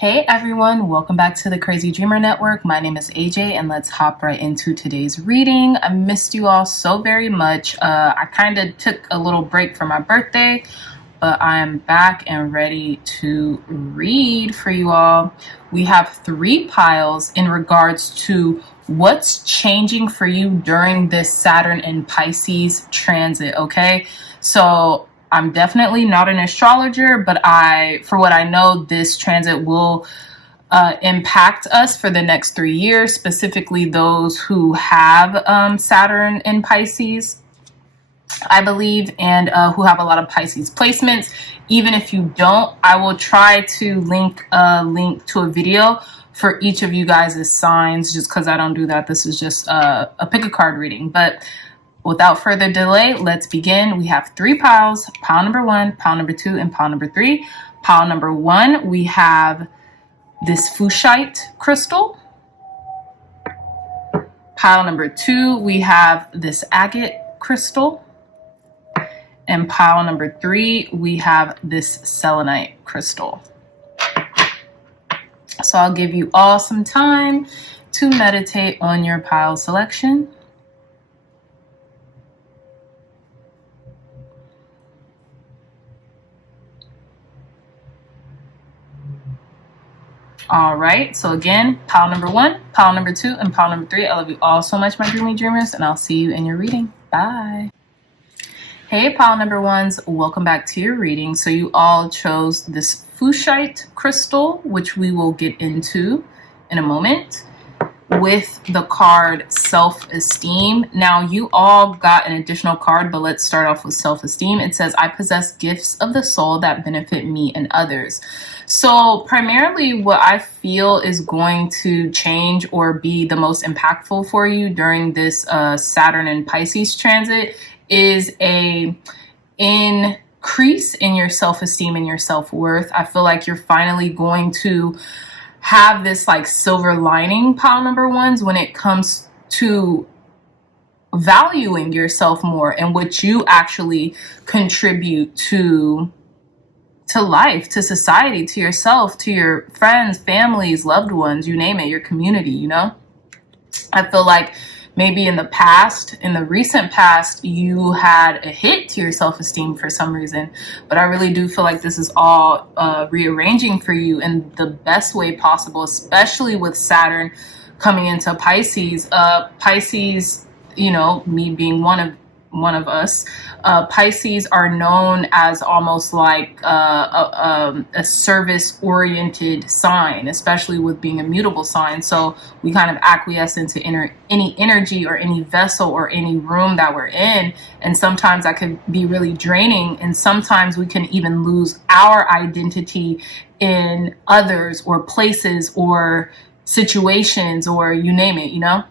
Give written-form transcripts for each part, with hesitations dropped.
Hey everyone, welcome back to the Crazy Dreamer Network. My name is AJ and let's hop right into today's reading. I missed you all so very much. I kind of took a little break for my birthday, but I am back and ready to read for you all. We have 3 piles in regards to what's changing for you during this Saturn and Pisces transit, okay? So I'm definitely not an astrologer, but for what I know, this transit will impact us for the next 3 years, specifically those who have Saturn in Pisces, I believe, and who have a lot of Pisces placements. Even if you don't, I will try to link to a video for each of you guys' signs, just because I don't do that. This is just a pick a card reading. But without further delay, let's begin. We have 3 piles, pile number 1, pile number 2, and pile number 3. Pile number 1, we have this Fuchsite crystal. Pile number 2, we have this agate crystal. And pile number 3, we have this selenite crystal. So I'll give you all some time to meditate on your pile selection. All right, so again, pile number 1, pile number 2, and pile number 3. I love you all so much, my dreamy dreamers, and I'll see you in your reading. Bye. Hey, pile number 1s, welcome back to your reading. So you all chose this Fuchsite crystal, which we will get into in a moment, with the card self-esteem. Now you all got an additional card, but let's start off with self-esteem. It says, I possess gifts of the soul that benefit me and others. So primarily what I feel is going to change or be the most impactful for you during this Saturn and Pisces transit is a increase in your self-esteem and your self-worth. I feel like you're finally going to have this like silver lining, pile number 1s, when it comes to valuing yourself more and what you actually contribute to life, to society, to yourself, to your friends, families, loved ones, you name it, your community, you know? I feel like maybe in the recent past, you had a hit to your self-esteem for some reason, but I really do feel like this is all rearranging for you in the best way possible, especially with Saturn coming into Pisces. Pisces, you know, me being one of us, Pisces are known as almost like a service-oriented sign, especially with being a mutable sign. So we kind of acquiesce into any energy or any vessel or any room that we're in. And sometimes that could be really draining. And sometimes we can even lose our identity in others or places or situations or you name it, you know?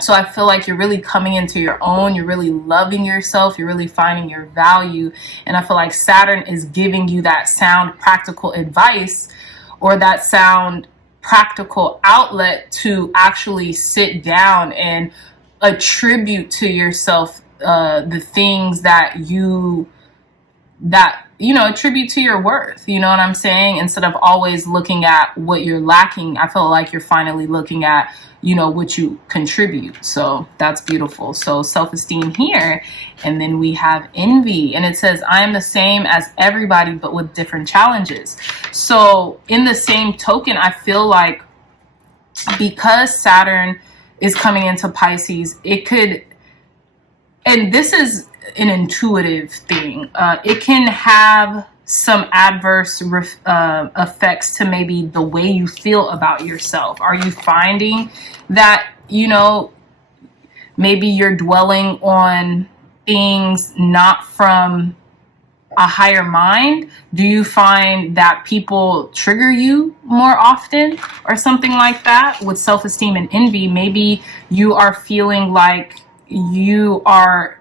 So I feel like you're really coming into your own, you're really loving yourself, you're really finding your value. And I feel like Saturn is giving you that sound practical advice or that sound practical outlet to actually sit down and attribute to yourself the things that you attribute to your worth, you know what I'm saying? Instead of always looking at what you're lacking, I feel like you're finally looking at, you know, what you contribute. So that's beautiful. So self-esteem here. And then we have envy. And it says, I am the same as everybody, but with different challenges. So in the same token, I feel like because Saturn is coming into Pisces, it could, and this is an intuitive thing, it can have some adverse effects to maybe the way you feel about yourself. Are you finding that, you know, maybe you're dwelling on things not from a higher mind? Do you find that people trigger you more often or something like that? With self-esteem and envy, maybe you are feeling like you are,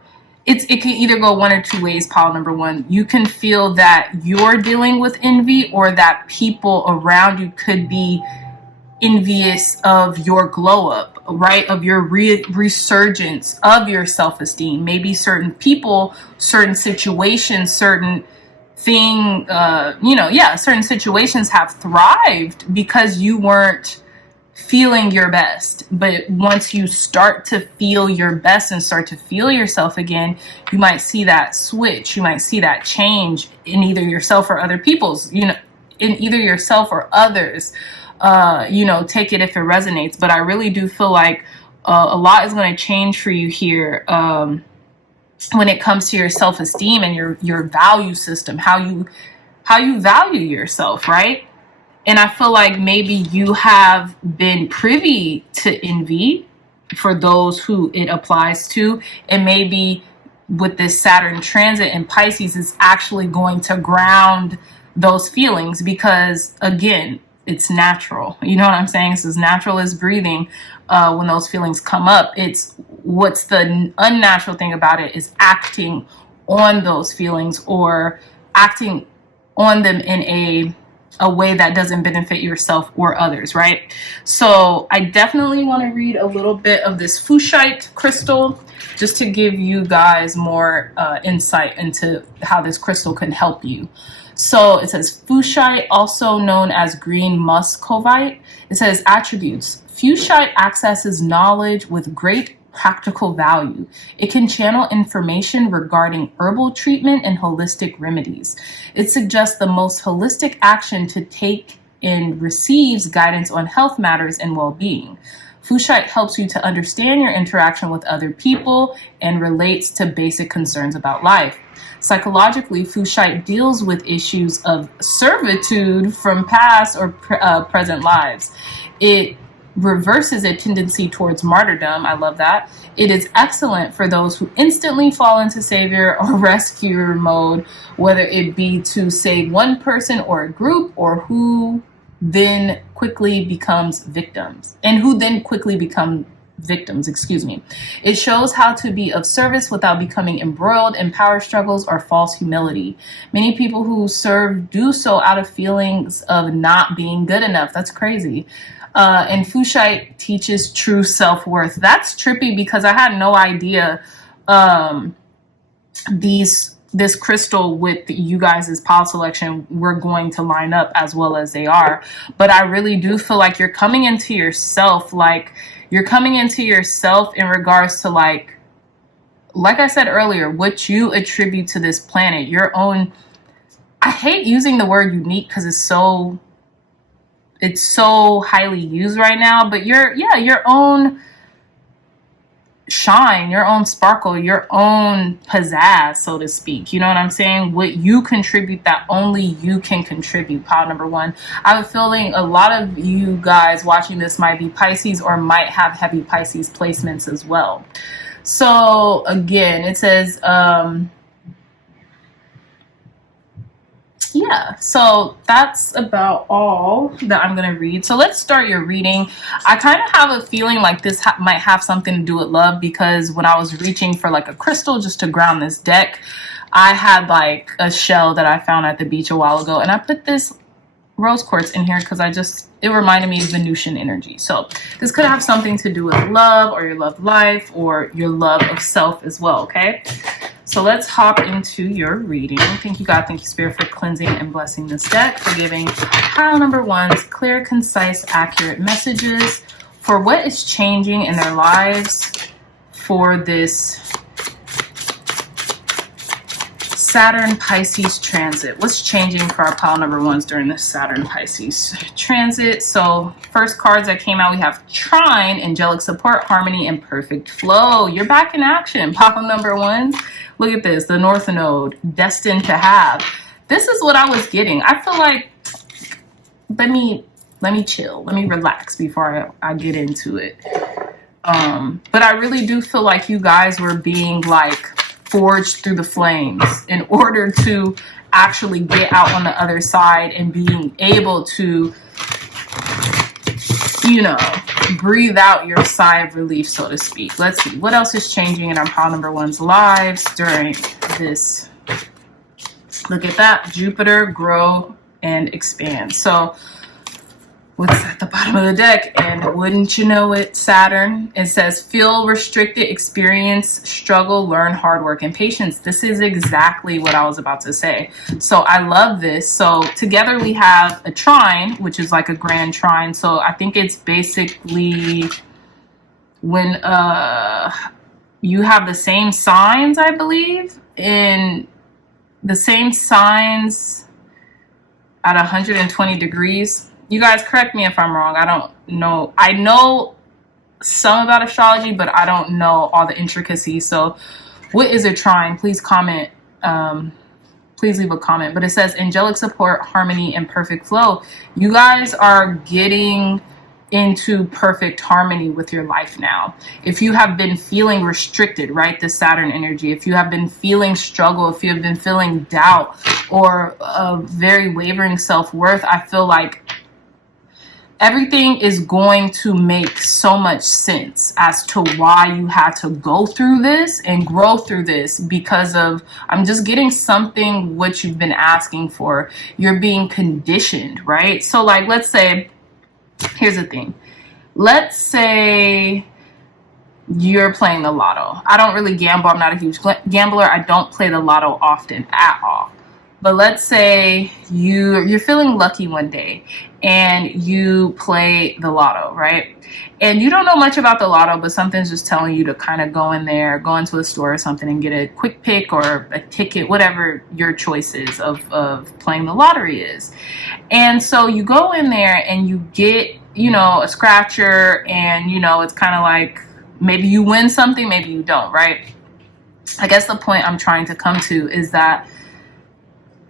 it can either go one or two ways, pile number 1. You can feel that you're dealing with envy or that people around you could be envious of your glow up, right? Of your resurgence of your self-esteem. Maybe certain people, certain situations, certain certain situations have thrived because you weren't feeling your best. But once you start to feel your best and start to feel yourself again, you might see that switch. You might see that change in either yourself or other people's, in either yourself or others. Take it if it resonates. But I really do feel like a lot is going to change for you here when it comes to your self-esteem and your value system, how you value yourself, right? And I feel like maybe you have been privy to envy for those who it applies to. And maybe with this Saturn transit in Pisces, it's actually going to ground those feelings because, again, it's natural. You know what I'm saying? It's as natural as breathing when those feelings come up. It's what's the unnatural thing about it is acting on those feelings or acting on them in a way that doesn't benefit yourself or others, right? So I definitely want to read a little bit of this Fuchsite crystal just to give you guys more insight into how this crystal can help you. So it says Fuchsite, also known as green muscovite. It says attributes. Fuchsite accesses knowledge with great practical value. It can channel information regarding herbal treatment and holistic remedies. It suggests the most holistic action to take and receives guidance on health matters and well-being. Fuchsite helps you to understand your interaction with other people and relates to basic concerns about life. Psychologically, Fuchsite deals with issues of servitude from past or present lives. It reverses a tendency towards martyrdom. I love that. It is excellent for those who instantly fall into savior or rescuer mode, whether it be to save one person or a group, or who then quickly becomes victims. It shows how to be of service without becoming embroiled in power struggles or false humility. Many people who serve do so out of feelings of not being good enough. That's crazy. And Fuchsite teaches true self-worth. That's trippy because I had no idea this crystal with you guys' pile selection were going to line up as well as they are. But I really do feel like you're coming into yourself, in regards to like I said earlier, what you attribute to this planet, your own. I hate using the word unique because it's so highly used right now, but your own shine, your own sparkle, your own pizzazz, so to speak. You know what I'm saying? What you contribute that only you can contribute. Pile number one. I have a feeling a lot of you guys watching this might be Pisces or might have heavy Pisces placements as well. So again, it says, so that's about all that I'm going to read. So let's start your reading. I kind of have a feeling like this might have something to do with love, because when I was reaching for like a crystal just to ground this deck, I had like a shell that I found at the beach a while ago, and I put this rose quartz in here because it reminded me of Venusian energy. So this could have something to do with love or your love life or your love of self as well, okay? So let's hop into your reading. Thank you, God. Thank you, Spirit, for cleansing and blessing this deck, for giving pile number one's clear, concise, accurate messages for what is changing in their lives for this Saturn Pisces transit. What's changing for our pile number ones during this Saturn Pisces transit? So first cards that came out, we have Trine, angelic support, harmony, and perfect flow. You're back in action, pile number ones. Look at this, the North Node, destined to have. This is what I was getting. I feel like, let me chill, let me relax before I get into it. But I really do feel like you guys were being like forged through the flames in order to actually get out on the other side and being able to, breathe out your sigh of relief, so to speak. Let's see what else is changing in our pile number one's lives during this. Look at that, Jupiter, grow and expand. So what's at the bottom of the deck, and wouldn't you know it, Saturn. It says feel restricted, experience struggle, learn hard work and patience. This is exactly what I was about to say. So I love this. So together we have a trine, which is like a grand trine. So I think it's basically when you have the same signs, I believe, in the same signs at 120 degrees. You guys correct me if I'm wrong. I don't know. I know some about astrology, but I don't know all the intricacies. So what is a trine? Please comment. Please leave a comment. But it says angelic support, harmony, and perfect flow. You guys are getting into perfect harmony with your life now. If you have been feeling restricted, right, the Saturn energy, if you have been feeling struggle, if you have been feeling doubt or very wavering self-worth, I feel like everything is going to make so much sense as to why you had to go through this and grow through this, because of, I'm just getting something what you've been asking for. You're being conditioned, right? So like, let's say, here's the thing. Let's say you're playing the lotto. I don't really gamble. I'm not a huge gambler. I don't play the lotto often at all. But let's say you're feeling lucky one day and you play the lotto, right? And you don't know much about the lotto, but something's just telling you to kind of go in there, go into a store or something and get a quick pick or a ticket, whatever your choice is of playing the lottery is. And so you go in there and you get, you know, a scratcher, and, you know, it's kind of like maybe you win something, maybe you don't, right? I guess the point I'm trying to come to is that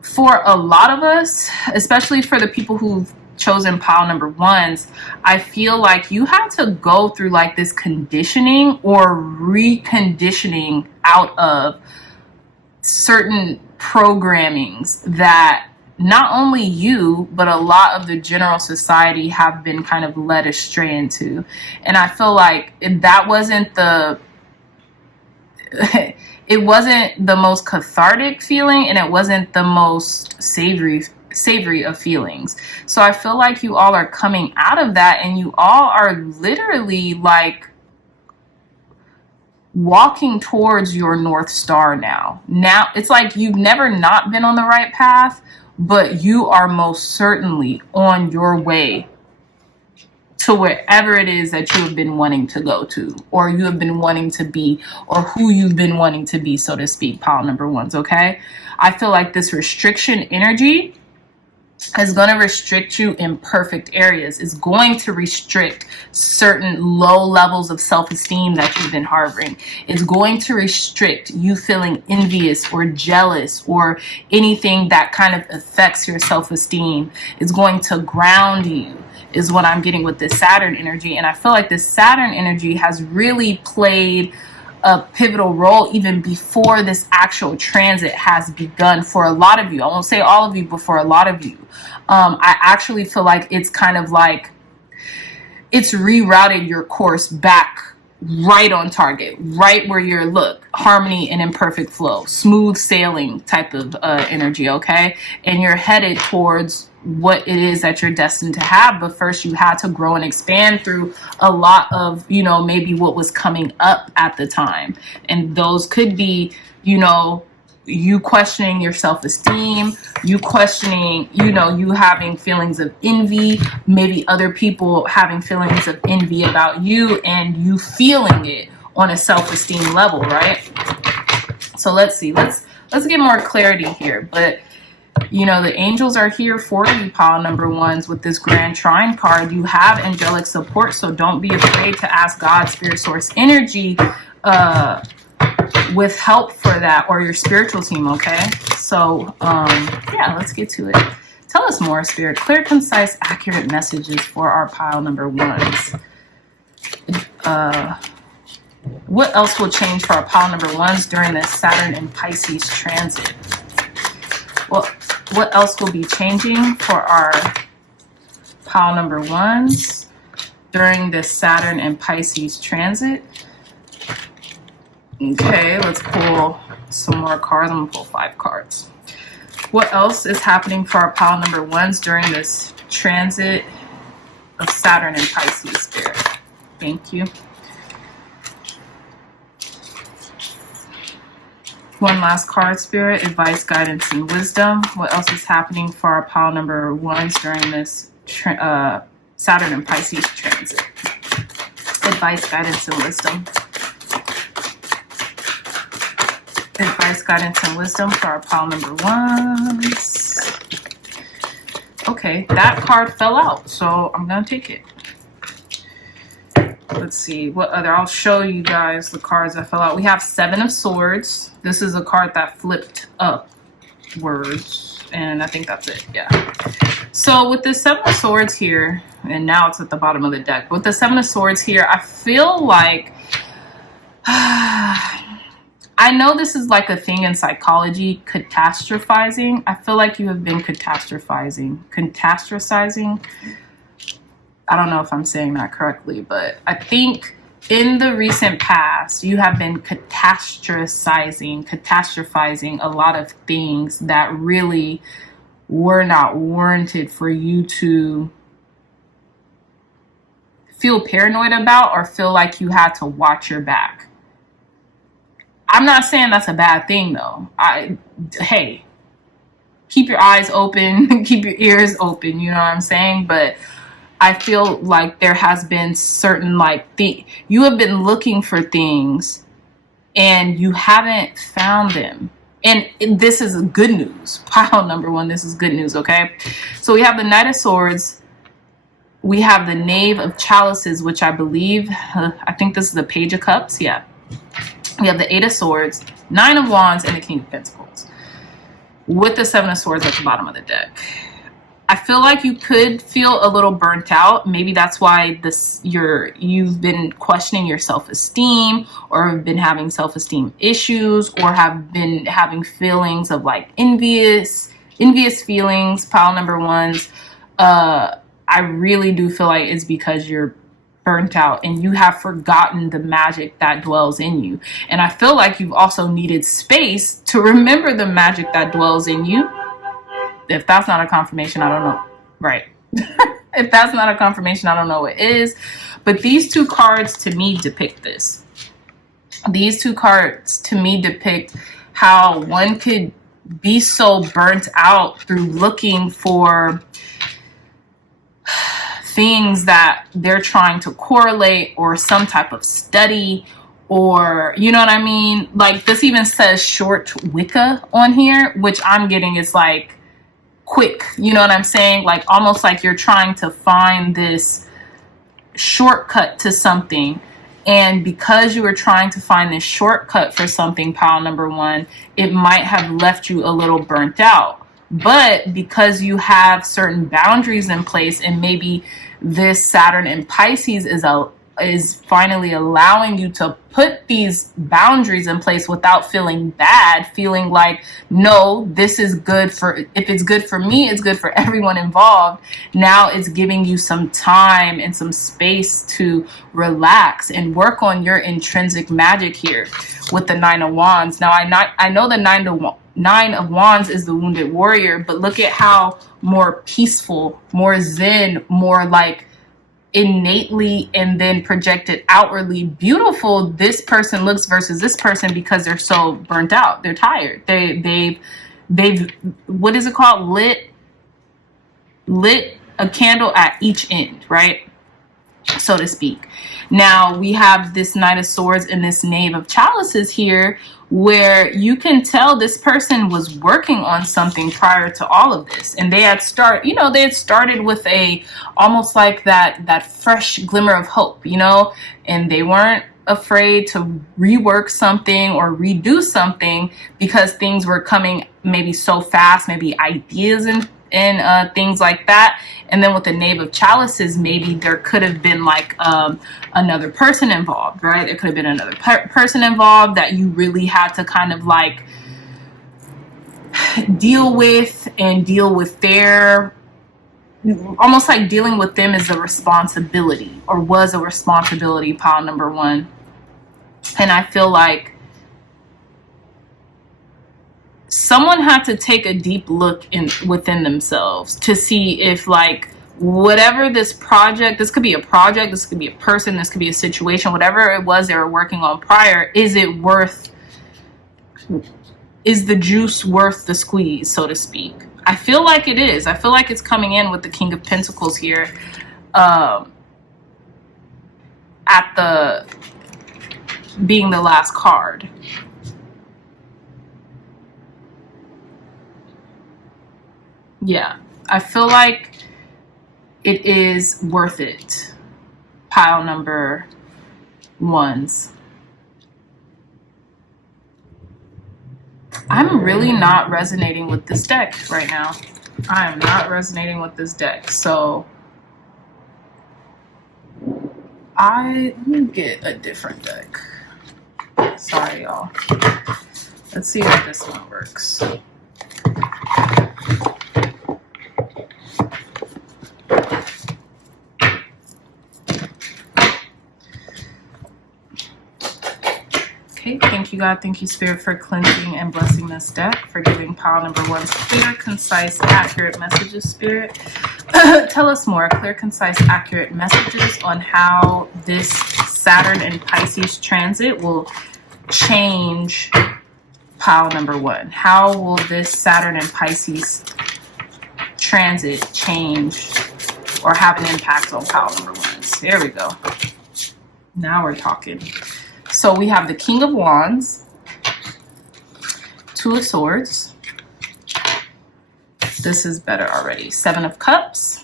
for a lot of us, especially for the people who've chosen pile number ones, I feel like you had to go through like this conditioning or reconditioning out of certain programmings that not only you, but a lot of the general society have been kind of led astray into. And I feel like that wasn't the it wasn't the most cathartic feeling, and it wasn't the most savory of feelings. So I feel like you all are coming out of that, and you all are literally like walking towards your North Star now. Now it's like you've never not been on the right path, but you are most certainly on your way to wherever it is that you have been wanting to go to, or you have been wanting to be, or who you've been wanting to be, so to speak, pile number ones, okay? I feel like this restriction energy is going to restrict you in perfect areas. It's going to restrict certain low levels of self-esteem that you've been harboring. It's going to restrict you feeling envious or jealous or anything that kind of affects your self-esteem. It's going to ground you, is what I'm getting with this Saturn energy. And I feel like this Saturn energy has really played a pivotal role even before this actual transit has begun for a lot of you. I won't say all of you, but for a lot of you. I actually feel like it's kind of like it's rerouted your course back right on target, right where you're, look, harmony and imperfect flow, smooth sailing type of energy, okay? And you're headed towards what it is that you're destined to have. But first you had to grow and expand through a lot of, you know, maybe what was coming up at the time. And those could be, you know, you questioning your self-esteem, you questioning, you know, you having feelings of envy, maybe other people having feelings of envy about you, and you feeling it on a self-esteem level, right? So let's see, let's get more clarity here. But you know, the angels are here for you, pile number ones, with this grand trine card. You have angelic support, so don't be afraid to ask God, spirit source energy, with help for that, or your spiritual team, okay? So yeah, let's get to it. Tell us more, spirit. Clear, concise, accurate messages for our pile number ones. What else will change for our pile number ones during this Saturn and Pisces transit? Well, what else will be changing for our pile number ones during this Saturn and Pisces transit? Okay, let's pull some more cards. I'm gonna pull 5 cards. What else is happening for our pile number ones during this transit of Saturn and Pisces, Spirit. Thank you. One last card, Spirit. Advice, guidance, and wisdom. What else is happening for our pile number ones during this Saturn and Pisces transit? Advice, guidance, and wisdom. Advice, guidance, and wisdom for our pile number ones. Okay, that card fell out, so I'm going to take it. Let's see, what other? I'll show you guys the cards that fell out. We have Seven of Swords. This is a card that flipped upwards, and I think that's it, yeah. So with the Seven of Swords here, and now it's at the bottom of the deck. With the Seven of Swords here, I feel like, I know this is like a thing in psychology, catastrophizing. I feel like you have been catastrophizing. I don't know if I'm saying that correctly, but I think in the recent past, you have been catastrophizing a lot of things that really were not warranted for you to feel paranoid about or feel like you had to watch your back. I'm not saying that's a bad thing, though. Hey, keep your eyes open, keep your ears open, you know what I'm saying? But I feel like there has been certain, like, you have been looking for things and you haven't found them. And this is good news. Pile number one, this is good news, okay? So we have the Knight of Swords. We have the Knave of Chalices, which I believe, I think this is the Page of Cups, yeah. We have the Eight of Swords, Nine of Wands, and the King of Pentacles, with the Seven of Swords at the bottom of the deck. I feel like you could feel a little burnt out. Maybe that's why you've been questioning your self-esteem, or have been having self-esteem issues, or have been having feelings of like envious feelings, pile number ones. I really do feel like it's because you're burnt out and you have forgotten the magic that dwells in you. And I feel like you've also needed space to remember the magic that dwells in you. If that's not a confirmation, I don't know. Right. If that's not a confirmation, I don't know what is. But these two cards to me depict this. These two cards to me depict how one could be so burnt out through looking for things that they're trying to correlate, or some type of study, or, you know what I mean? Like, this even says short Wicca on here, which I'm getting is like quick, you know what I'm saying? Like, almost like you're trying to find this shortcut to something. And because you were trying to find this shortcut for something, pile number one, it might have left you a little burnt out. But because you have certain boundaries in place, and maybe this Saturn and Pisces is finally allowing you to put these boundaries in place without feeling bad, feeling like, no, this is good for, if it's good for me, it's good for everyone involved. Now it's giving you some time and some space to relax and work on your intrinsic magic here with the Nine of Wands. Now I know the Nine of Wands is the wounded warrior, but look at how more peaceful, more zen, more like innately and then projected outwardly beautiful this person looks versus this person, because they're so burnt out. They're tired. They've what is it called? Lit a candle at each end, right? So to speak. Now we have this Knight of Swords and this Knave of Chalices here, where you can tell this person was working on something prior to all of this, and they had started with a almost like that fresh glimmer of hope, you know, and they weren't afraid to rework something or redo something because things were coming maybe so fast, maybe ideas and things like that. And then with the Knave of Chalices, maybe there could have been like another person involved, right? There could have been another person involved that you really had to kind of like deal with their, almost like dealing with them is a responsibility, or was a responsibility, pile number one. And I feel like someone had to take a deep look within themselves to see if like whatever this project, this could be a project, this could be a person, this could be a situation, whatever it was they were working on prior, is the juice worth the squeeze, so to speak? I feel like it is. I feel like it's coming in with the King of Pentacles here, at the being the last card. Yeah, I feel like it is worth it, pile number ones. I'm really not resonating with this deck right now. I am not resonating with this deck. So let me get a different deck. Sorry, y'all. Let's see if this one works. Okay, thank you, God. Thank you, Spirit, for cleansing and blessing this deck, for giving pile number one's clear, concise, accurate messages, Spirit. Tell us more. Clear, concise, accurate messages on how this Saturn and Pisces transit will change pile number one. How will this Saturn and Pisces transit change or have an impact on pile number ones? There we go. Now we're talking. So we have the King of Wands, Two of Swords. This is better already. Seven of Cups.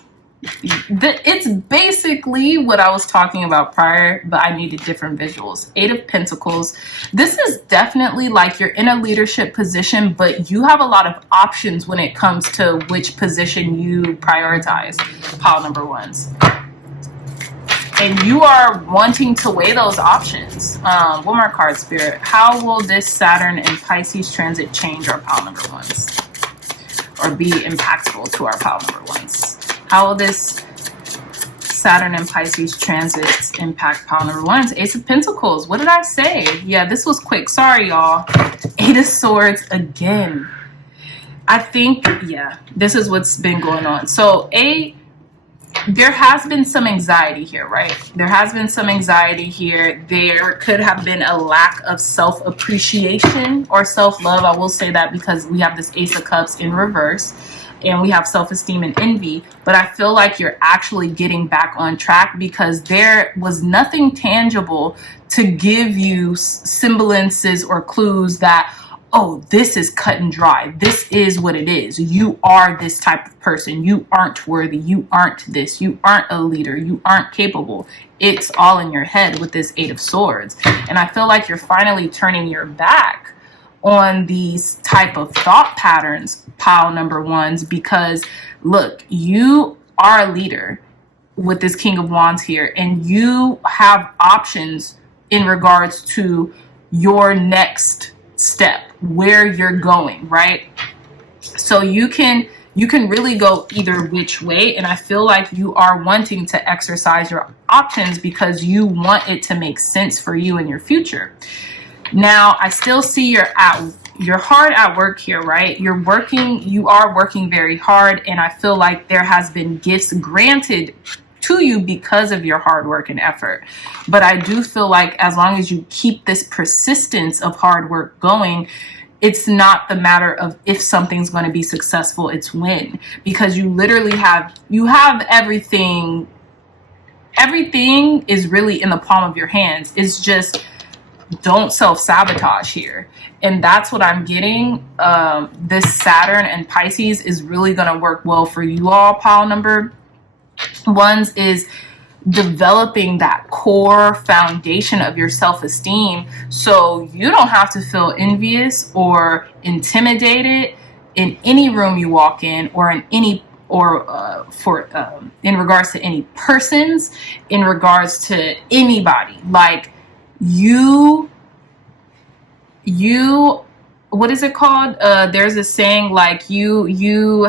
It's basically what I was talking about prior, but I needed different visuals. Eight of Pentacles. This is definitely like you're in a leadership position, but you have a lot of options when it comes to which position you prioritize, pile number ones. And you are wanting to weigh those options. One more card, Spirit. How will this Saturn and Pisces transit change our pile number ones? Or be impactful to our pile number ones? How will this Saturn and Pisces transits impact pile number ones? Ace of Pentacles. What did I say? Yeah, this was quick. Sorry, y'all. Eight of Swords again. I think, yeah, this is what's been going on. So, there has been some anxiety here, right? There has been some anxiety here. There could have been a lack of self-appreciation or self-love. I will say that because we have this Ace of Cups in reverse and we have self-esteem and envy. But I feel like you're actually getting back on track because there was nothing tangible to give you semblances or clues that, oh, this is cut and dry. This is what it is. You are this type of person. You aren't worthy. You aren't this. You aren't a leader. You aren't capable. It's all in your head with this Eight of Swords. And I feel like you're finally turning your back on these type of thought patterns, pile number ones, because look, you are a leader with this King of Wands here, and you have options in regards to your next step, where you're going, right? So you can really go either which way, and I feel like you are wanting to exercise your options because you want it to make sense for you in your future. Now, I still see you're hard at work here, right? You are working very hard, and I feel like there has been gifts granted to you because of your hard work and effort. But I do feel like as long as you keep this persistence of hard work going, it's not the matter of if something's going to be successful, it's when. Because you literally have everything. Everything is really in the palm of your hands. It's just don't self-sabotage here. And that's what I'm getting. This Saturn and Pisces is really going to work well for you all, pile number ones, is developing that core foundation of your self-esteem so you don't have to feel envious or intimidated in any room you walk in, or in any in regards to any persons, in regards to anybody. Like you what is it called? There's a saying like you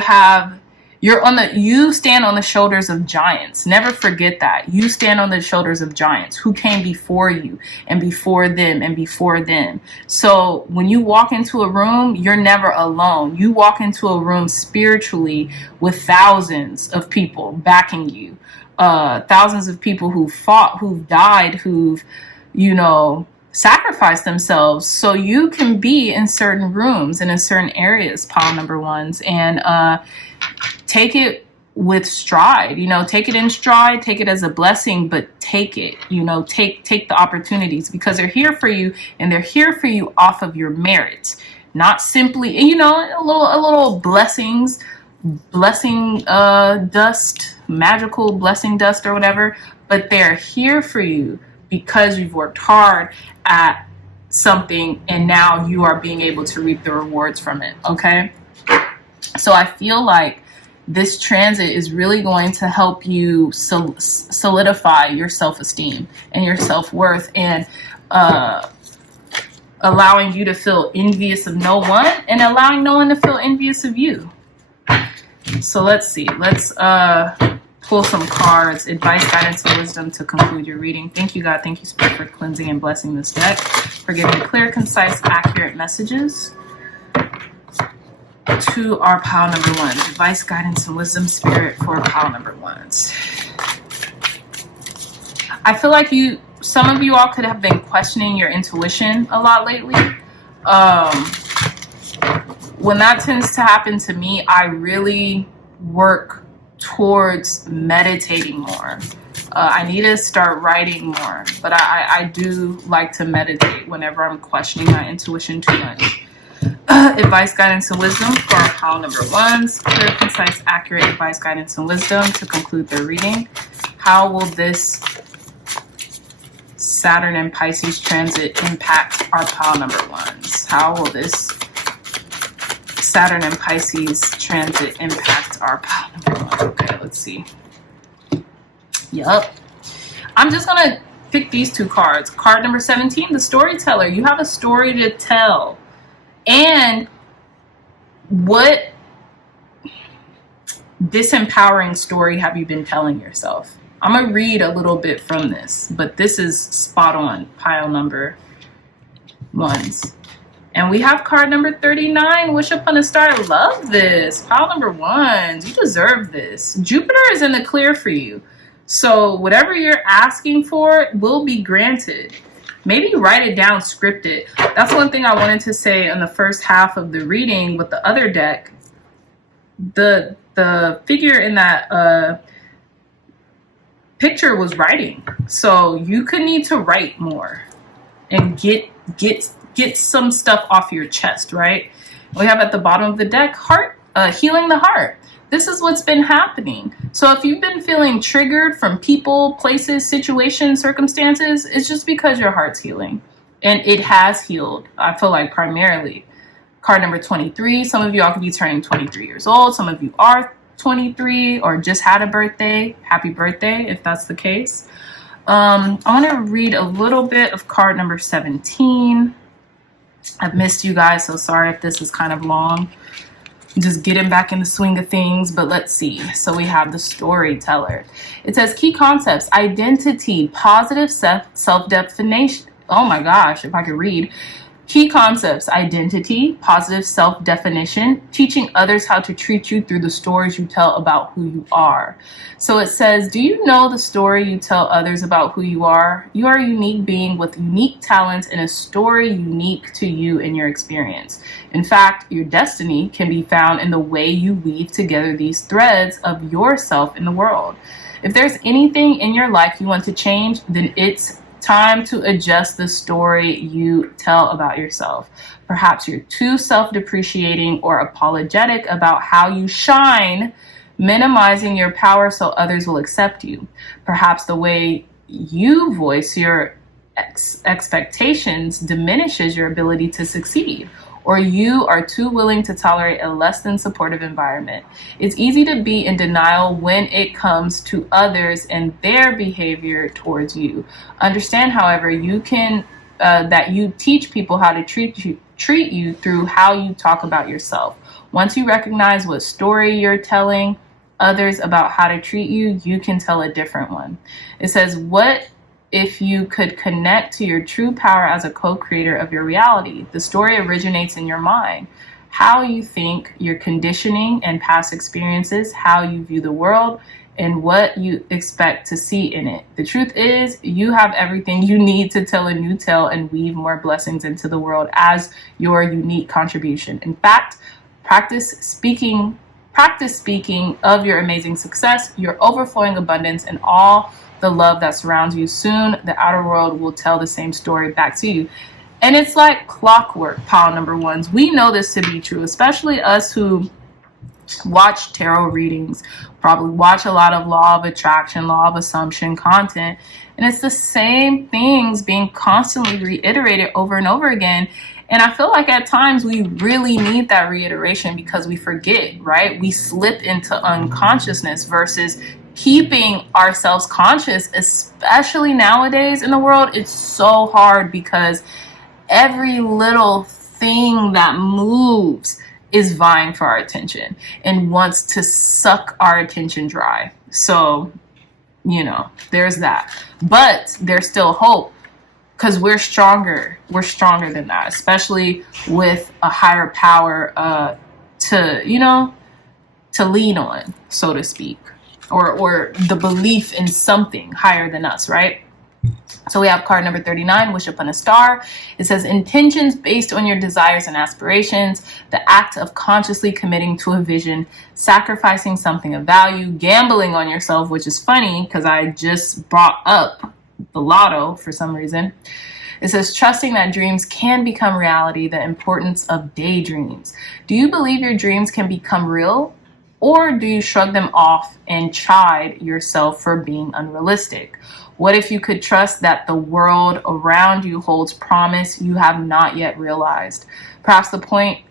You stand on the shoulders of giants. Never forget that. You stand on the shoulders of giants who came before you and before them and before them. So when you walk into a room, you're never alone. You walk into a room spiritually with thousands of people backing you. Thousands of people who fought, who've died, who've, sacrifice themselves so you can be in certain rooms and in certain areas, pile number ones, and take it with stride, take it in stride, take it as a blessing, but take it, take the opportunities, because they're here for you, and they're here for you off of your merit, not simply, a little blessing dust, magical blessing dust or whatever, but they're here for you because you've worked hard at something, and now you are being able to reap the rewards from it. Okay. So I feel like this transit is really going to help you solidify your self-esteem and your self-worth, and allowing you to feel envious of no one, and allowing no one to feel envious of you. So let's see. Let's pull some cards, advice, guidance, and wisdom to conclude your reading. Thank you, God. Thank you, Spirit, for cleansing and blessing this deck, for giving clear, concise, accurate messages to our pile number ones. Advice, guidance, and wisdom, Spirit, for pile number ones. I feel like some of you all could have been questioning your intuition a lot lately. When that tends to happen to me, I really work towards meditating more. I need to start writing more, but I do like to meditate whenever I'm questioning my intuition too much. Advice, guidance, and wisdom for our pile number ones. Clear, concise, accurate advice, guidance, and wisdom to conclude their reading. How will this Saturn and Pisces transit impact our pile number ones? How will this Saturn and Pisces transit impact our pile number one? Okay, let's see. Yup. I'm just going to pick these two cards. Card number 17, the storyteller. You have a story to tell. And what disempowering story have you been telling yourself? I'm going to read a little bit from this, but this is spot on, pile number ones. And we have card number 39, Wish Upon a Star. I love this. Pile number ones, you deserve this. Jupiter is in the clear for you. So whatever you're asking for will be granted. Maybe write it down, script it. That's one thing I wanted to say in the first half of the reading with the other deck. The figure in that picture was writing. So you could need to write more and get some stuff off your chest, right? We have at the bottom of the deck, heart, healing the heart. This is what's been happening. So if you've been feeling triggered from people, places, situations, circumstances, it's just because your heart's healing. And it has healed, I feel like, primarily. Card number 23, some of you all could be turning 23 years old. Some of you are 23 or just had a birthday. Happy birthday, if that's the case. I want to read a little bit of card number 17. I've missed you guys, so sorry if this is kind of long. Just getting back in the swing of things, but let's see. So we have the storyteller. It says key concepts: identity, positive self-definition. Oh my gosh, if I could read. Key concepts: identity, positive self-definition, teaching others how to treat you through the stories you tell about who you are. So it says, do you know the story you tell others about who you are? You are a unique being with unique talents and a story unique to you and your experience. In fact, your destiny can be found in the way you weave together these threads of yourself in the world. If there's anything in your life you want to change, then it's time to adjust the story you tell about yourself. Perhaps you're too self-depreciating or apologetic about how you shine, minimizing your power so others will accept you. Perhaps the way you voice your expectations diminishes your ability to succeed, or you are too willing to tolerate a less than supportive environment. It's easy to be in denial when it comes to others and their behavior towards you. Understand, however, you can that you teach people how to treat you through how you talk about yourself. Once you recognize what story you're telling, others about how to treat you, you can tell a different one. It says, what if you could connect to your true power as a co-creator of your reality? The story originates in your mind. How you think, your conditioning and past experiences, how you view the world, and what you expect to see in it. The truth is, you have everything you need to tell a new tale and weave more blessings into the world as your unique contribution. In fact, practice speaking of your amazing success, your overflowing abundance, and all the love that surrounds you. Soon, the outer world will tell the same story back to you. And it's like clockwork, pile number ones. We know this to be true, especially us who watch tarot readings, probably watch a lot of law of attraction, law of assumption content. And it's the same things being constantly reiterated over and over again. And I feel like at times we really need that reiteration because we forget, right? We slip into unconsciousness versus keeping ourselves conscious, especially nowadays in the world. It's so hard because every little thing that moves is vying for our attention and wants to suck our attention dry. So, there's that. But there's still hope because we're stronger. We're stronger than that, especially with a higher power to lean on, so to speak, or the belief in something higher than us, right? So we have card number 39, Wish Upon a Star. It says, intentions based on your desires and aspirations, the act of consciously committing to a vision, sacrificing something of value, gambling on yourself, which is funny because I just brought up the lotto for some reason. It says, trusting that dreams can become reality, the importance of daydreams. Do you believe your dreams can become real? Or do you shrug them off and chide yourself for being unrealistic? What if you could trust that the world around you holds promise you have not yet realized? Perhaps the point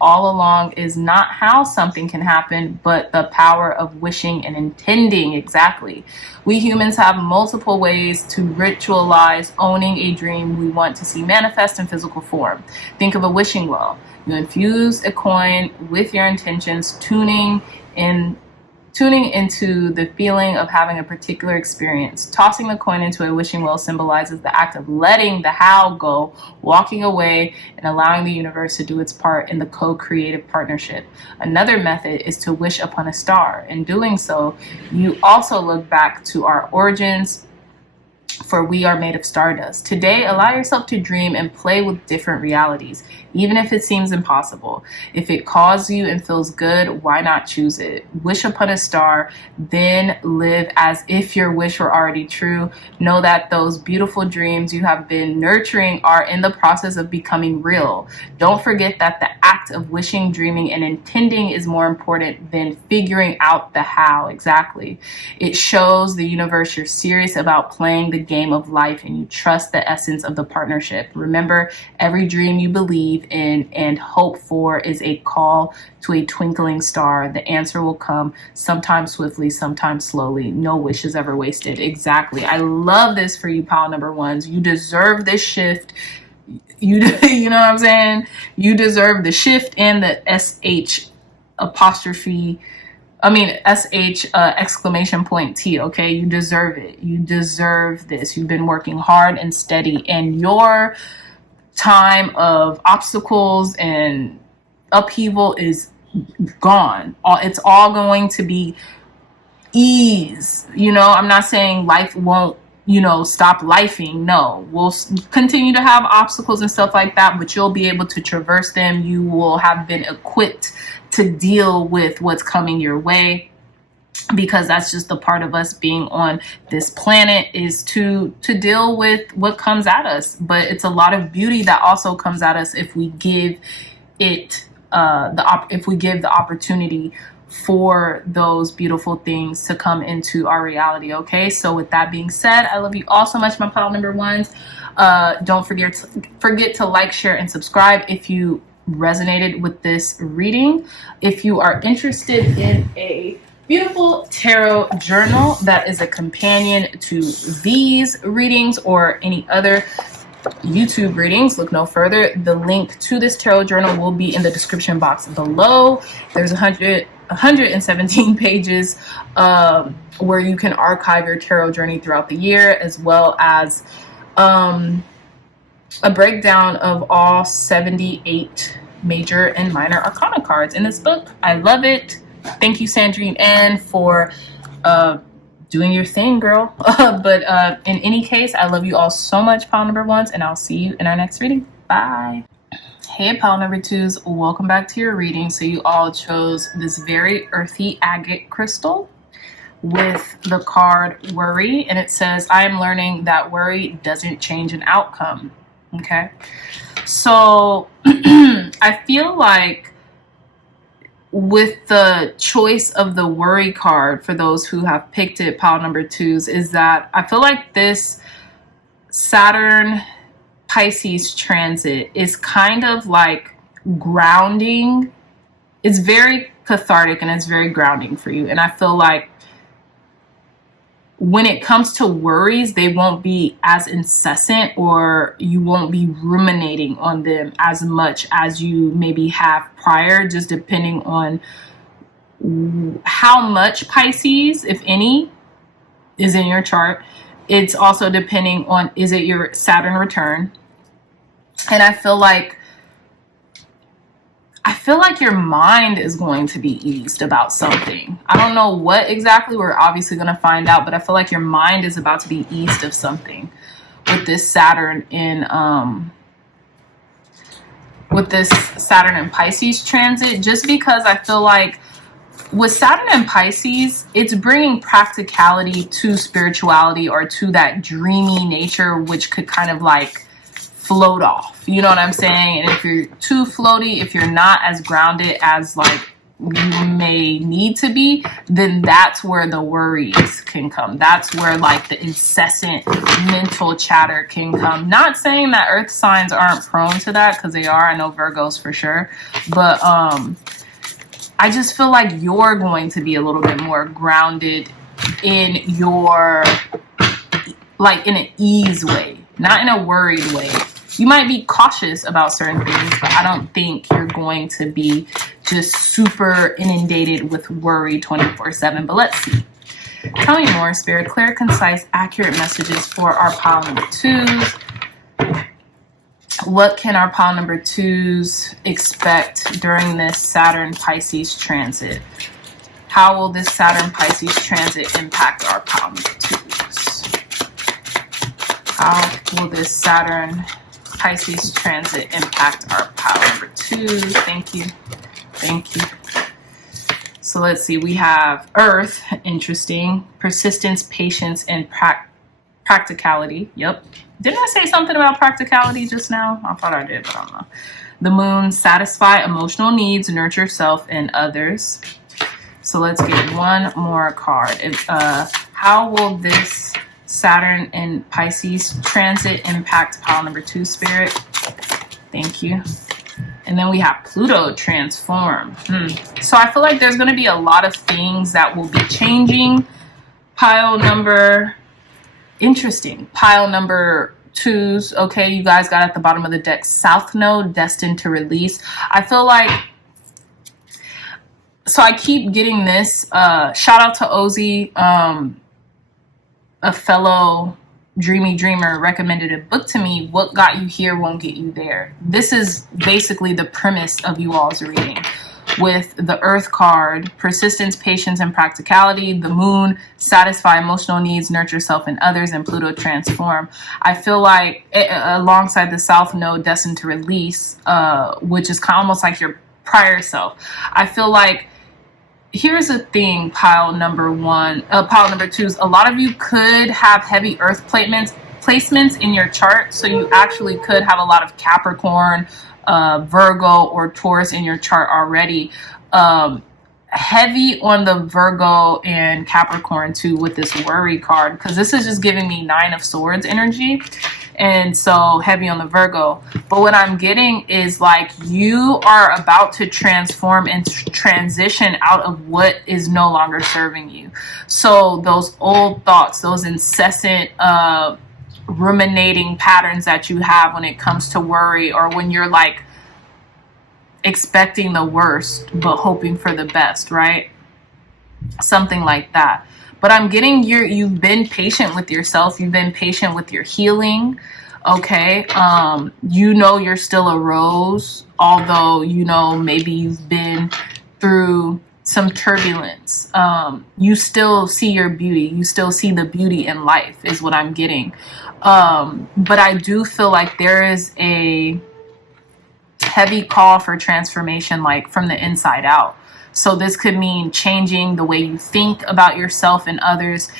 all along is not how something can happen, but the power of wishing and intending. Exactly. We humans have multiple ways to ritualize owning a dream we want to see manifest in physical form. Think of a wishing well. You infuse a coin with your intentions, tuning into the feeling of having a particular experience. Tossing the coin into a wishing well symbolizes the act of letting the how go, walking away, and allowing the universe to do its part in the co-creative partnership. Another method is to wish upon a star. In doing so, you also look back to our origins, for we are made of stardust. Today, allow yourself to dream and play with different realities, even if it seems impossible. If it calls you and feels good, why not choose it? Wish upon a star, then live as if your wish were already true. Know that those beautiful dreams you have been nurturing are in the process of becoming real. Don't forget that the act of wishing, dreaming, and intending is more important than figuring out the how exactly. It shows the universe you're serious about playing the game of life and you trust the essence of the partnership. Remember, every dream you believe in and hope for is a call to a twinkling star. The answer will come, sometimes swiftly, sometimes slowly. No wish is ever wasted. Exactly. I love this for you, pile number ones. You deserve this shift. You know what I'm saying? You deserve the shift and the exclamation point T, okay? You deserve it. You deserve this. You've been working hard and steady, and your time of obstacles and upheaval is gone. It's all going to be ease. I'm not saying life won't, stop lifing. No, we'll continue to have obstacles and stuff like that, but you'll be able to traverse them. You will have been equipped to deal with what's coming your way, because that's just the part of us being on this planet, is to deal with what comes at us. But it's a lot of beauty that also comes at us if we give it the opportunity for those beautiful things to come into our reality. Okay, so with that being said, I love you all so much, my pile number ones. Don't forget to like, share, and subscribe if you resonated with this reading. If you are interested in a beautiful tarot journal that is a companion to these readings or any other YouTube readings, look no further. The link to this tarot journal will be in the description box below. There's 117 pages where you can archive your tarot journey throughout the year, as well as a breakdown of all 78 major and minor arcana cards in this book. I love it. Thank you, Sandrine Ann, for doing your thing, girl. But in any case, I love you all so much, pile number ones, and I'll see you in our next reading. Bye. Hey, pile number twos, welcome back to your reading. So you all chose this very earthy agate crystal with the card worry, and it says, I am learning that worry doesn't change an outcome. Okay, so I feel like with the choice of the worry card, for those who have picked it, pile number twos, is that I feel like this Saturn Pisces transit is kind of like grounding. It's very cathartic and it's very grounding for you. And I feel like when it comes to worries, they won't be as incessant, or you won't be ruminating on them as much as you maybe have prior, just depending on how much Pisces, if any, is in your chart. It's also depending on, is it your Saturn return? And I feel like your mind is going to be eased about something. I don't know what exactly. We're obviously going to find out, but I feel like your mind is about to be eased of something with this Saturn in Pisces transit, just because I feel like with Saturn and Pisces, it's bringing practicality to spirituality, or to that dreamy nature, which could kind of like float off. You know what I'm saying? And if you're too floaty, if you're not as grounded as like you may need to be, then that's where the worries can come. That's where like the incessant mental chatter can come. Not saying that earth signs aren't prone to that, because they are. I know Virgos for sure. But I just feel like you're going to be a little bit more grounded in your, like in an ease way, not in a worried way. You might be cautious about certain things, but I don't think you're going to be just super inundated with worry 24/7. But let's see. Tell me more, Spirit. Clear, concise, accurate messages for our pile number twos. What can our pile number twos expect during this Saturn Pisces transit? How will this Saturn Pisces transit impact our pile number twos? How will this Saturn Pisces transit impact our pile number twos? Thank you. Thank you. So let's see. We have Earth. Interesting. Persistence, patience, and practicality. Yep. Didn't I say something about practicality just now? I thought I did, but I don't know. The Moon. Satisfy emotional needs, nurture self and others. So let's get one more card. How will this Saturn and Pisces transit impact pile number two, Spirit? Thank you. And then we have Pluto transform. So I feel like there's going to be a lot of things that will be changing. Pile number twos. Okay, you guys got at the bottom of the deck, South Node, destined to release. I feel like, so I keep getting this. Shout out to Ozzy. A fellow dreamy dreamer recommended a book to me. What got you here won't get you there. This is basically the premise of you all's reading, with the Earth card, persistence, patience, and practicality. The Moon, satisfy emotional needs, nurture self and others, and Pluto transform. I feel like alongside the South Node, destined to release, which is kind of almost like your prior self. I feel like, here's the thing, pile number twos. A lot of you could have heavy Earth placements in your chart, so you actually could have a lot of Capricorn, Virgo, or Taurus in your chart already. Heavy on the Virgo and Capricorn too with this worry card, because this is just giving me 9 of Swords energy. And so heavy on the Virgo. But what I'm getting is like you are about to transform and transition out of what is no longer serving you. So those old thoughts, those incessant ruminating patterns that you have when it comes to worry, or when you're like expecting the worst but hoping for the best, right? Something like that. But I'm getting you've been patient with yourself. You've been patient with your healing. Okay. You know, you're still a rose, although, you know, maybe you've been through some turbulence. You still see your beauty. You still see the beauty in life is what I'm getting. But I do feel like there is a heavy call for transformation, like from the inside out. So this could mean changing the way you think about yourself and others.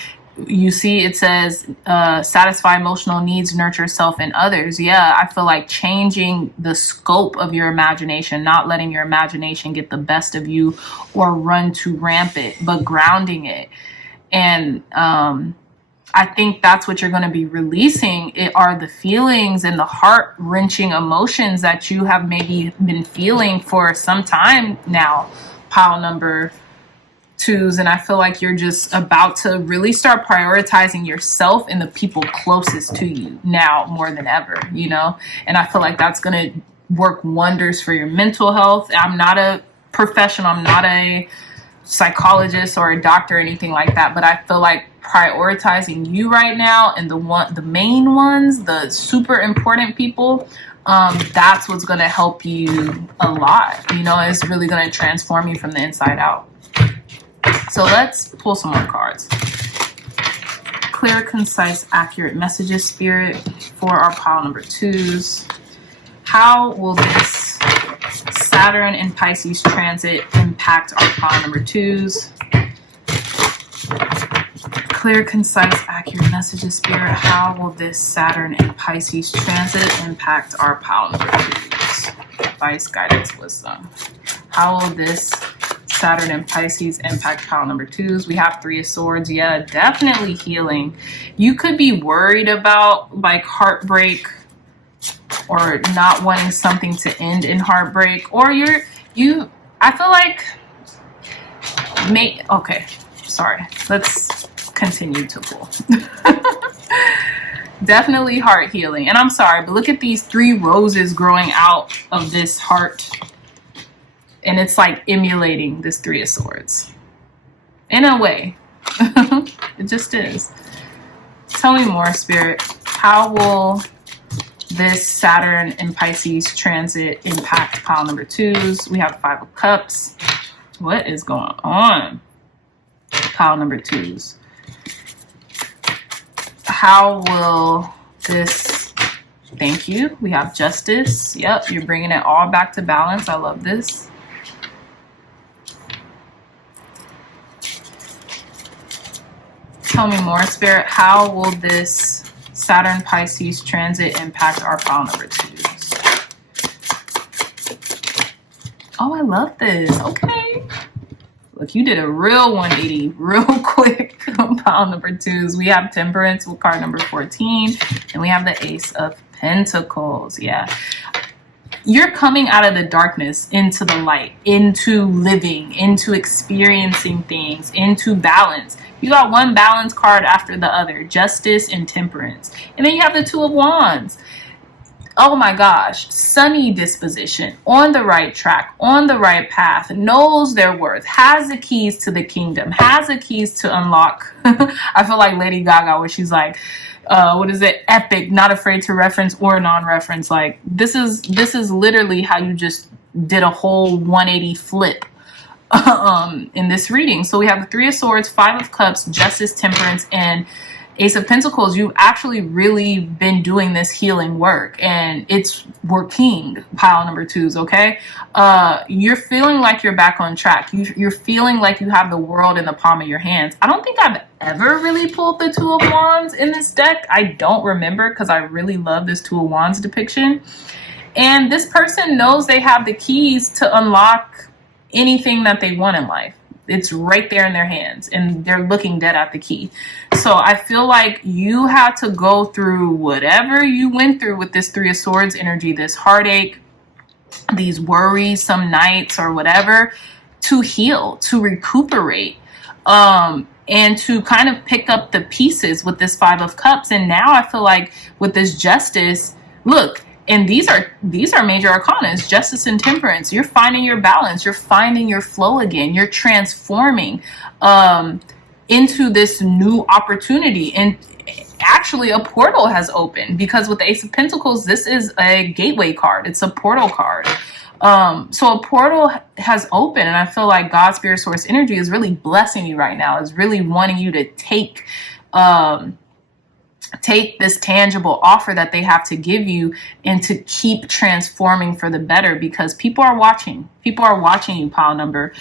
You see, it says satisfy emotional needs, nurture self and others. Yeah, I feel like changing the scope of your imagination, not letting your imagination get the best of you or run too rampant, but grounding it. And I think that's what you're going to be releasing. It are the feelings and the heart-wrenching emotions that you have maybe been feeling for some time now, pile number 2s. And I feel like you're just about to really start prioritizing yourself and the people closest to you now more than ever, you know? And I feel like that's going to work wonders for your mental health. I'm not a professional. I'm not a psychologist or a doctor or anything like that, but I feel like prioritizing you right now and the main ones, the super important people, that's what's going to help you a lot. You know, it's really going to transform you from the inside out. So let's pull some more cards. Clear, concise, accurate messages, Spirit, for our pile number 2s. How will this Saturn and Pisces transit impact our pile number 2s? Clear, concise, accurate messages, Spirit. How will this Saturn and Pisces transit impact our pile number 2s? Advice, guidance, wisdom. How will this Saturn and Pisces impact pile number 2s? We have 3 of Swords. Yeah, definitely healing. You could be worried about like heartbreak or not wanting something to end in heartbreak, or I feel like okay, sorry. Let's continue to pull. Definitely heart healing. And I'm sorry, but look at these 3 roses growing out of this heart. And it's like emulating this 3 of Swords. In a way. It just is. Tell me more, Spirit. How will this Saturn and Pisces transit impact pile number 2s? We have 5 of Cups. What is going on? Pile number 2s. How will this... Thank you. We have Justice. Yep, you're bringing it all back to balance. I love this. Tell me more, Spirit. How will this Saturn Pisces transit impact our pile number 2s? Oh, I love this. Okay. Look, you did a real 180 real quick on pile number 2s. We have Temperance with card number 14. And we have the Ace of Pentacles. Yeah. You're coming out of the darkness into the light, into living, into experiencing things, into balance. You got one balance card after the other, Justice and Temperance. And then you have the 2 of Wands. Oh my gosh, sunny disposition, on the right track, on the right path, knows their worth, has the keys to the kingdom, has the keys to unlock. I feel like Lady Gaga where she's like, what is it? Epic, not afraid to reference or non-reference. Like this is literally how you just did a whole 180 flip in this reading. So we have the 3 of Swords, 5 of Cups, Justice, Temperance, and Ace of Pentacles. You've actually really been doing this healing work and it's working, pile number 2s, okay? You're feeling like you're back on track. You're feeling like you have the world in the palm of your hands. I don't think I've ever really pulled the 2 of Wands in this deck. I don't remember because I really love this 2 of Wands depiction. And this person knows they have the keys to unlock anything that they want in life. It's right there in their hands and they're looking dead at the key. So I feel like you had to go through whatever you went through with this 3 of Swords energy, this heartache, these worries, some nights or whatever, to heal, to recuperate, and to kind of pick up the pieces with this 5 of Cups. And now I feel like with this Justice, look, and these are major arcana. It's justice and temperance. You're finding your balance. You're finding your flow again. You're transforming into this new opportunity. And actually a portal has opened, because with the Ace of Pentacles, this is a gateway card. It's a portal card. So a portal has opened, and I feel like God, Spirit, Source energy is really blessing you right now. Is really wanting you to take this tangible offer that they have to give you and to keep transforming for the better, because people are watching. People are watching you, pile number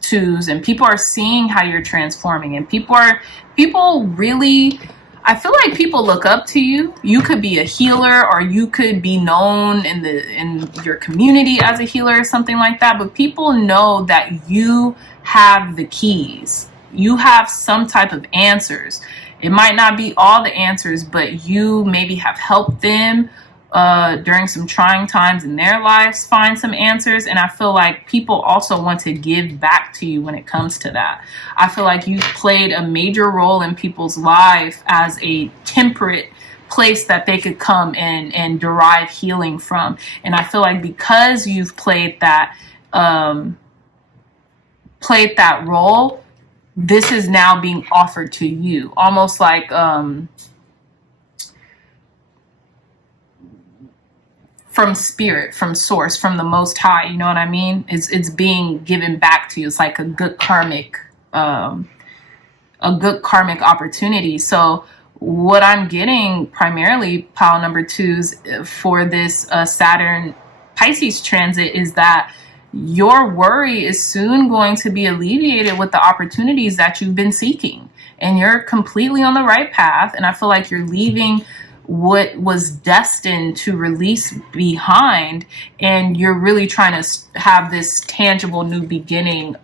twos, and people are seeing how you're transforming, and people really, I feel like people look up to you. You could be a healer, or you could be known in your community as a healer or something like that. But people know that you have the keys. You have some type of answers. It might not be all the answers, but you maybe have helped them during some trying times in their lives find some answers. And I feel like people also want to give back to you when it comes to that. I feel like you've played a major role in people's life as a temperate place that they could come and derive healing from. And I feel like because you've played that role, this is now being offered to you, almost like from spirit, from source, from the Most High. You know what I mean? It's being given back to you. It's like a good karmic opportunity. So what I'm getting primarily, pile number twos, for this Saturn Pisces transit is that your worry is soon going to be alleviated with the opportunities that you've been seeking. And you're completely on the right path. And I feel like you're leaving what was destined to release behind. And you're really trying to have this tangible new beginning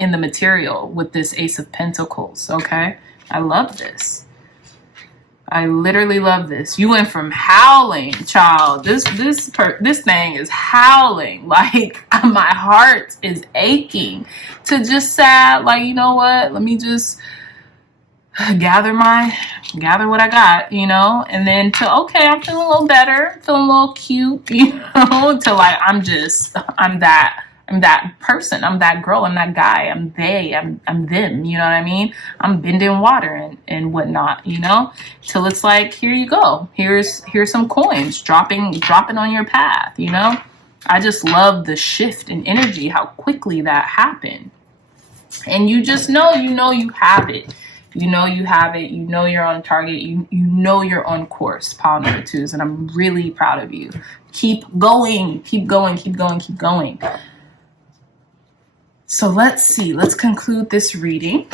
in the material with this Ace of Pentacles. Okay. I love this. I literally love this. You went from howling, child. This thing is howling. Like, my heart is aching, to just sad. Like, you know what? Let me just gather what I got, you know? And then to, okay, I'm feeling a little better, feeling a little cute, you know? To like, I'm that person, I'm that girl, I'm that guy, I'm they, I'm them, you know what I mean? I'm bending water and whatnot, you know? Till it's like, here you go. Here's some coins dropping on your path, you know? I just love the shift in energy, how quickly that happened. And you just know, you have it. You know you have it. You know you're on target. You know you're on course, pile number twos. And I'm really proud of you. Keep going, keep going, keep going, keep going. So let's see. Let's conclude this reading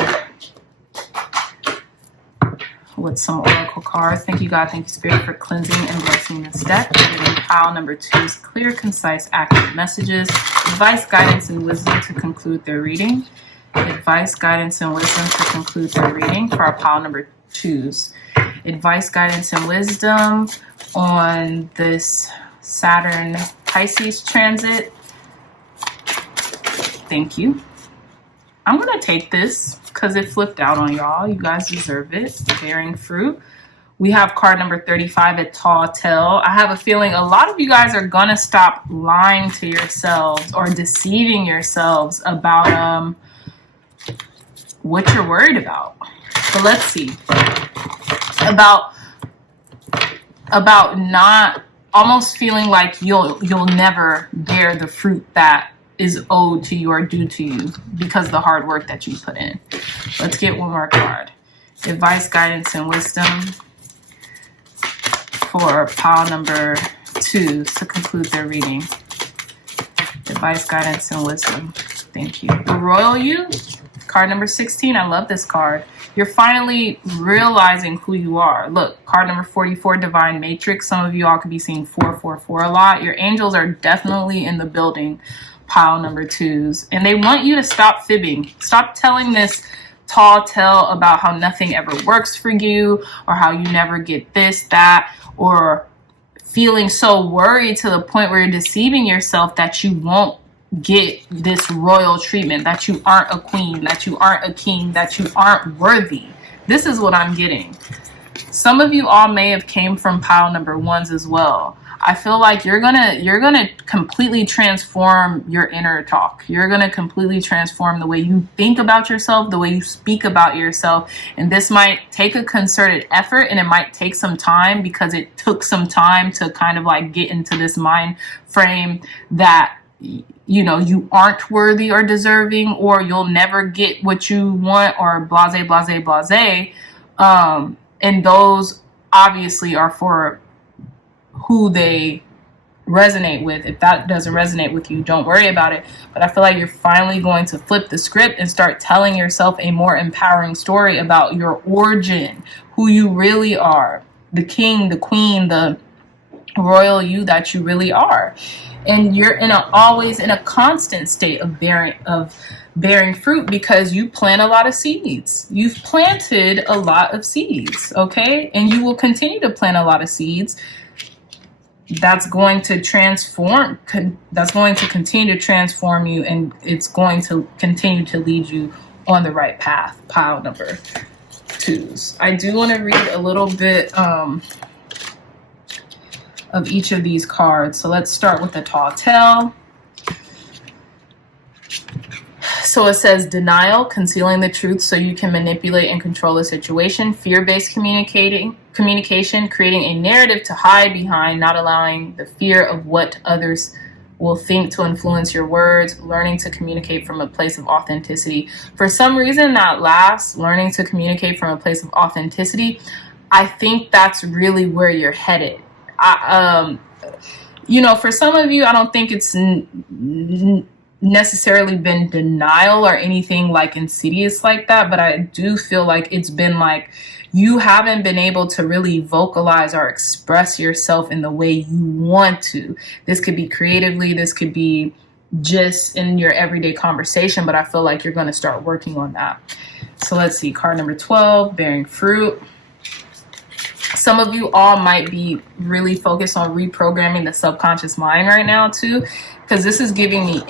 with some oracle cards. Thank you, God. Thank you, Spirit, for cleansing and blessing this deck. Giving pile number two's clear, concise, accurate messages, advice, guidance, and wisdom to conclude their reading. Advice, guidance, and wisdom to conclude their reading for our pile number twos. Advice, guidance, and wisdom on this Saturn Pisces transit. Thank you. I'm going to take this because it flipped out on y'all. You guys deserve it. Bearing fruit. We have card number 35, a tall tale. I have a feeling a lot of you guys are going to stop lying to yourselves or deceiving yourselves about what you're worried about. So let's see. About not almost feeling like you'll never bear the fruit that is owed to you or due to you because of the hard work that you put in. Let's get one more card. Advice, guidance, and wisdom for pile number two to conclude their reading. Advice, guidance, and wisdom. Thank you. The Royal You, card number 16. I love this card. You're finally realizing who you are. Look, card number 44, Divine Matrix. Some of you all could be seeing 444 a lot. Your angels are definitely in the building, pile number twos. And they want you to stop fibbing. Stop telling this tall tale about how nothing ever works for you or how you never get this, that, or feeling so worried to the point where you're deceiving yourself that you won't get this royal treatment, that you aren't a queen, that you aren't a king, that you aren't worthy. This is what I'm getting. Some of you all may have came from pile number ones as well. I feel like you're gonna completely transform your inner talk. You're gonna completely transform the way you think about yourself, the way you speak about yourself. And this might take a concerted effort, and it might take some time, because it took some time to kind of like get into this mind frame that, you know, you aren't worthy or deserving, or you'll never get what you want, or blase, blase, blase. And those obviously are for who they resonate with. If that doesn't resonate with you, don't worry about it. But I feel like you're finally going to flip the script and start telling yourself a more empowering story about your origin, who you really are, the king, the queen, the royal you that you really are. And you're always in a constant state of bearing fruit, because you plant a lot of seeds. You've planted a lot of seeds, okay? And you will continue to plant a lot of seeds. That's going to transform, that's going to continue to transform you, and it's going to continue to lead you on the right path. Pile number twos. I do want to read a little bit of each of these cards. So let's start with the tall tale. So it says denial, concealing the truth so you can manipulate and control the situation. Fear-based communication, creating a narrative to hide behind, not allowing the fear of what others will think to influence your words. Learning to communicate from a place of authenticity. For some reason, that last, learning to communicate from a place of authenticity, I think that's really where you're headed. You know, for some of you, I don't think it's necessarily been denial or anything like insidious like that, but I do feel like it's been like you haven't been able to really vocalize or express yourself in the way you want to. This could be creatively, this could be just in your everyday conversation, but I feel like you're going to start working on that. So let's see, card number 12, bearing fruit. Some of you all might be really focused on reprogramming the subconscious mind right now too, because this is giving me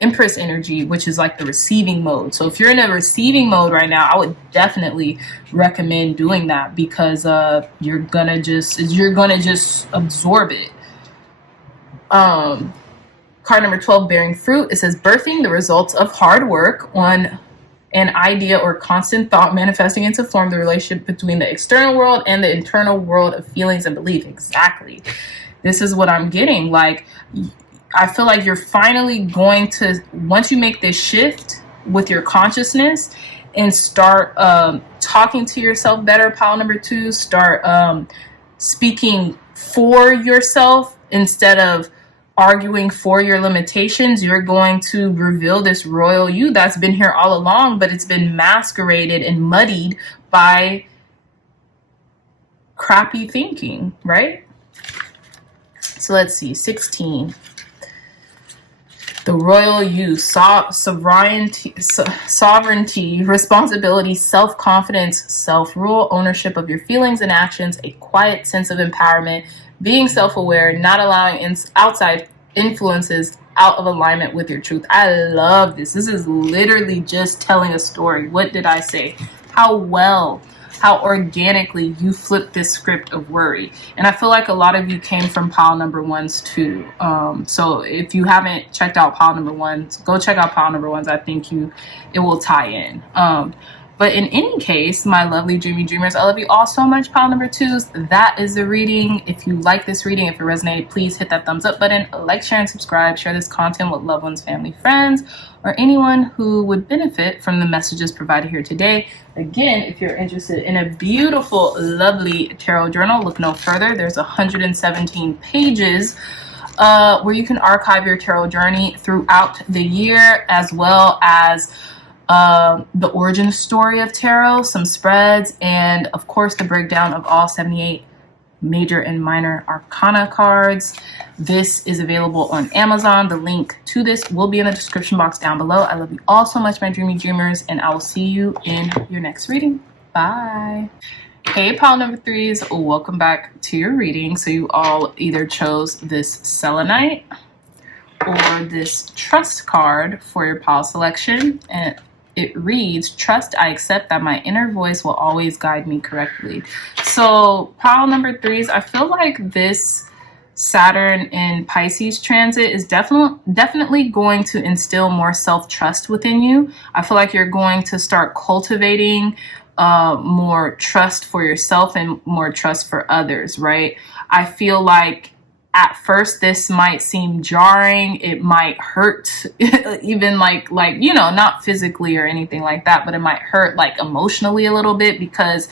Empress energy, which is like the receiving mode. So if you're in a receiving mode right now, I would definitely recommend doing that, because you're gonna just absorb it. Card number 12, bearing fruit. It says birthing the results of hard work on an idea or constant thought, manifesting into form, the relationship between the external world and the internal world of feelings and belief. Exactly. This is what I'm getting. Like, I feel like you're finally going to, once you make this shift with your consciousness and start talking to yourself better, pile number two, start speaking for yourself instead of arguing for your limitations, you're going to reveal this royal you that's been here all along, but it's been masqueraded and muddied by crappy thinking, right? So let's see, 16. The royal you, sovereignty, responsibility, self-confidence, self-rule, ownership of your feelings and actions, a quiet sense of empowerment, being self-aware, not allowing outside influences out of alignment with your truth. I love this. This is literally just telling a story. What did I say? How organically you flip this script of worry. And I feel like a lot of you came from pile number ones too. So if you haven't checked out pile number ones, go check out pile number ones. I think it will tie in. But in any case, my lovely dreamy dreamers, I love you all so much, pile number twos. That is the reading. If you like this reading, if it resonated, please hit that thumbs up button, like, share, and subscribe. Share this content with loved ones, family, friends, or anyone who would benefit from the messages provided here today. Again, if you're interested in a beautiful, lovely tarot journal, look no further. There's 117 pages where you can archive your tarot journey throughout the year, as well as the origin story of tarot, some spreads, and of course the breakdown of all 78 major and minor arcana cards. This is available on Amazon. The link to this will be in the description box down below. I love you all so much, my dreamy dreamers, and I will see you in your next reading. Bye. Hey, pile number threes, welcome back to your reading. So you all either chose this selenite or this trust card for your pile selection, and it reads, trust, I accept that my inner voice will always guide me correctly. So pile number 3s, I feel like this Saturn in Pisces transit is definitely going to instill more self-trust within you. I feel like you're going to start cultivating more trust for yourself and more trust for others, right? I feel like at first this might seem jarring. It might hurt even like, not physically or anything like that, but it might hurt like emotionally a little bit, because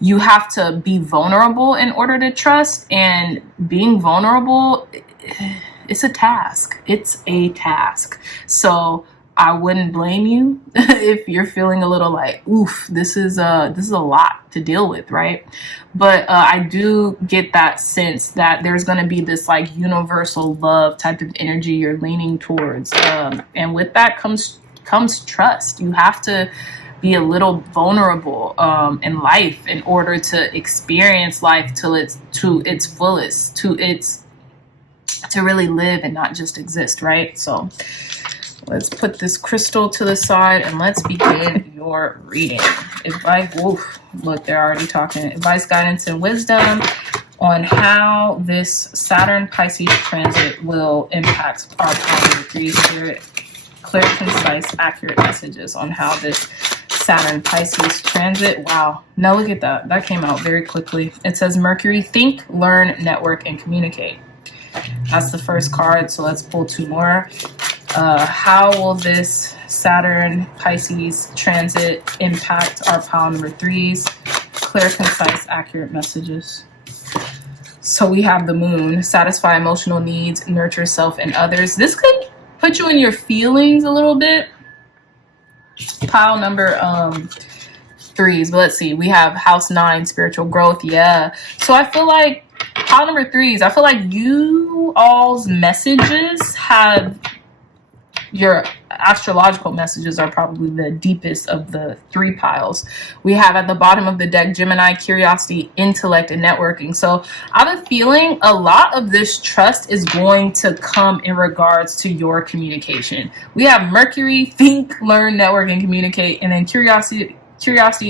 you have to be vulnerable in order to trust, and being vulnerable, it's a task. So I wouldn't blame you if you're feeling a little like, oof, this is a lot to deal with, right? But I do get that sense that there's going to be this like universal love type of energy you're leaning towards, and with that comes trust. You have to be a little vulnerable in life in order to experience life to its fullest, to really live and not just exist, right? So let's put this crystal to the side and let's begin your reading. Look, they're already talking. Advice, guidance, and wisdom on how this Saturn Pisces transit will impact our positive 3 spirit. Clear, concise, accurate messages on how this Saturn Pisces transit. Wow. Now look at that. That came out very quickly. It says Mercury, think, learn, network, and communicate. That's the first card. So let's pull 2 more. How will this Saturn Pisces transit impact our pile number 3s? Clear, concise, accurate messages. So we have the moon, satisfy emotional needs, nurture self and others. This could put you in your feelings a little bit. Pile number 3s, but let's see. We have house 9, spiritual growth. Yeah. So I feel like pile number 3s, I feel like you all's messages have, your astrological messages are probably the deepest of the 3 piles. We have at the bottom of the deck Gemini, curiosity, intellect, and networking. So I have a feeling a lot of this trust is going to come in regards to your communication. We have Mercury, think, learn, network, and communicate, and then curiosity,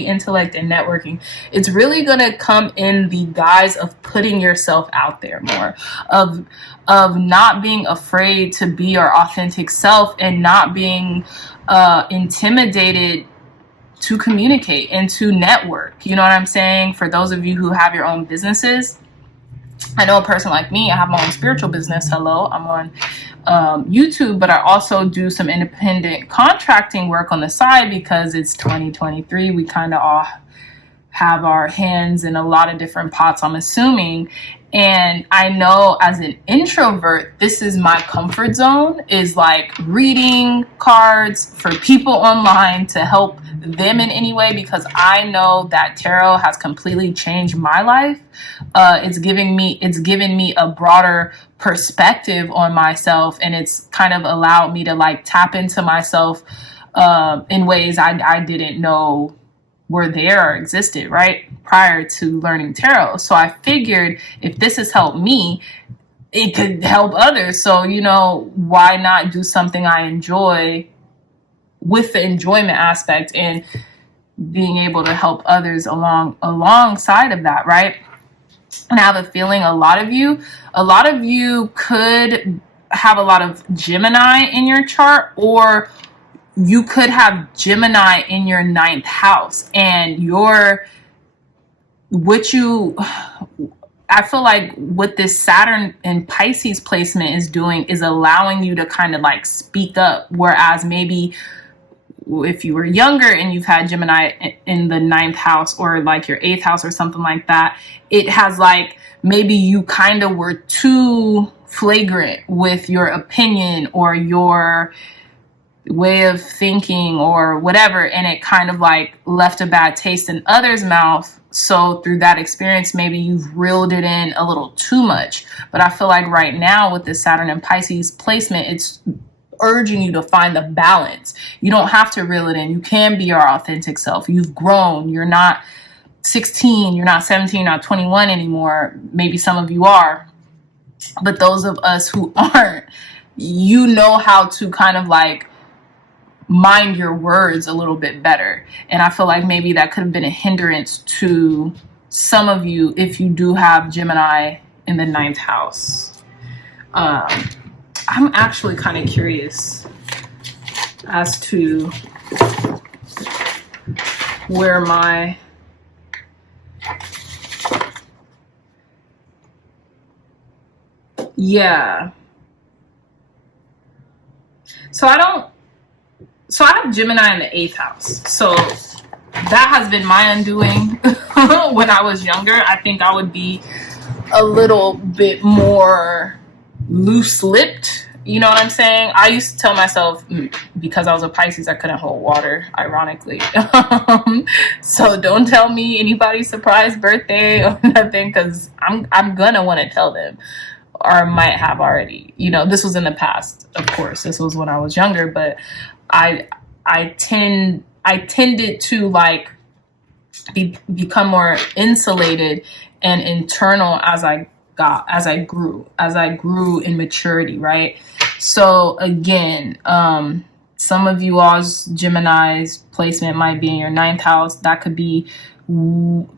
intellect, and networking. It's really going to come in the guise of putting yourself out there more, of not being afraid to be your authentic self, and not being intimidated to communicate and to network. You know what I'm saying? For those of you who have your own businesses, I know a person like me, I have my own spiritual business. Hello, I'm on YouTube, but I also do some independent contracting work on the side because it's 2023. We kind of all have our hands in a lot of different pots, I'm assuming. And I know as an introvert, this is my comfort zone, is like reading cards for people online to help them in any way, because I know that tarot has completely changed my life. It's given me a broader perspective on myself, and it's kind of allowed me to like tap into myself in ways I didn't know were there or existed, right, prior to learning tarot. So I figured if this has helped me, it could help others. So, why not do something I enjoy with the enjoyment aspect and being able to help others alongside of that, right? And I have a feeling a lot of you could have a lot of Gemini in your chart, or you could have Gemini in your 9th house, and I feel like what this Saturn and Pisces placement is doing is allowing you to kind of like speak up. Whereas maybe if you were younger and you've had Gemini in the 9th house, or like your 8th house or something like that, it has like, maybe you kind of were too flagrant with your opinion or your way of thinking or whatever, and it kind of like left a bad taste in others' mouth. So through that experience, maybe you've reeled it in a little too much. But I feel like right now with the Saturn and Pisces placement, it's urging you to find the balance. You don't have to reel it in. You can be your authentic self. You've grown. You're not 16, you're not 17, you're not 21 anymore. Maybe some of you are, but those of us who aren't, you know how to kind of like mind your words a little bit better. And I feel like maybe that could have been a hindrance to some of you if you do have Gemini in the 9th house. I'm actually kind of curious as to where my So I have Gemini in the 8th house. So that has been my undoing. When I was younger, I think I would be a little bit more loose-lipped. You know what I'm saying? I used to tell myself, because I was a Pisces, I couldn't hold water, ironically. So don't tell me anybody's surprise birthday or nothing, because I'm gonna want to tell them, or might have already. You know, this was in the past, of course. This was when I was younger, but I tended to like become more insulated and internal as I grew in maturity, right? So again, some of you all's Gemini's placement might be in your 9th house. That could be one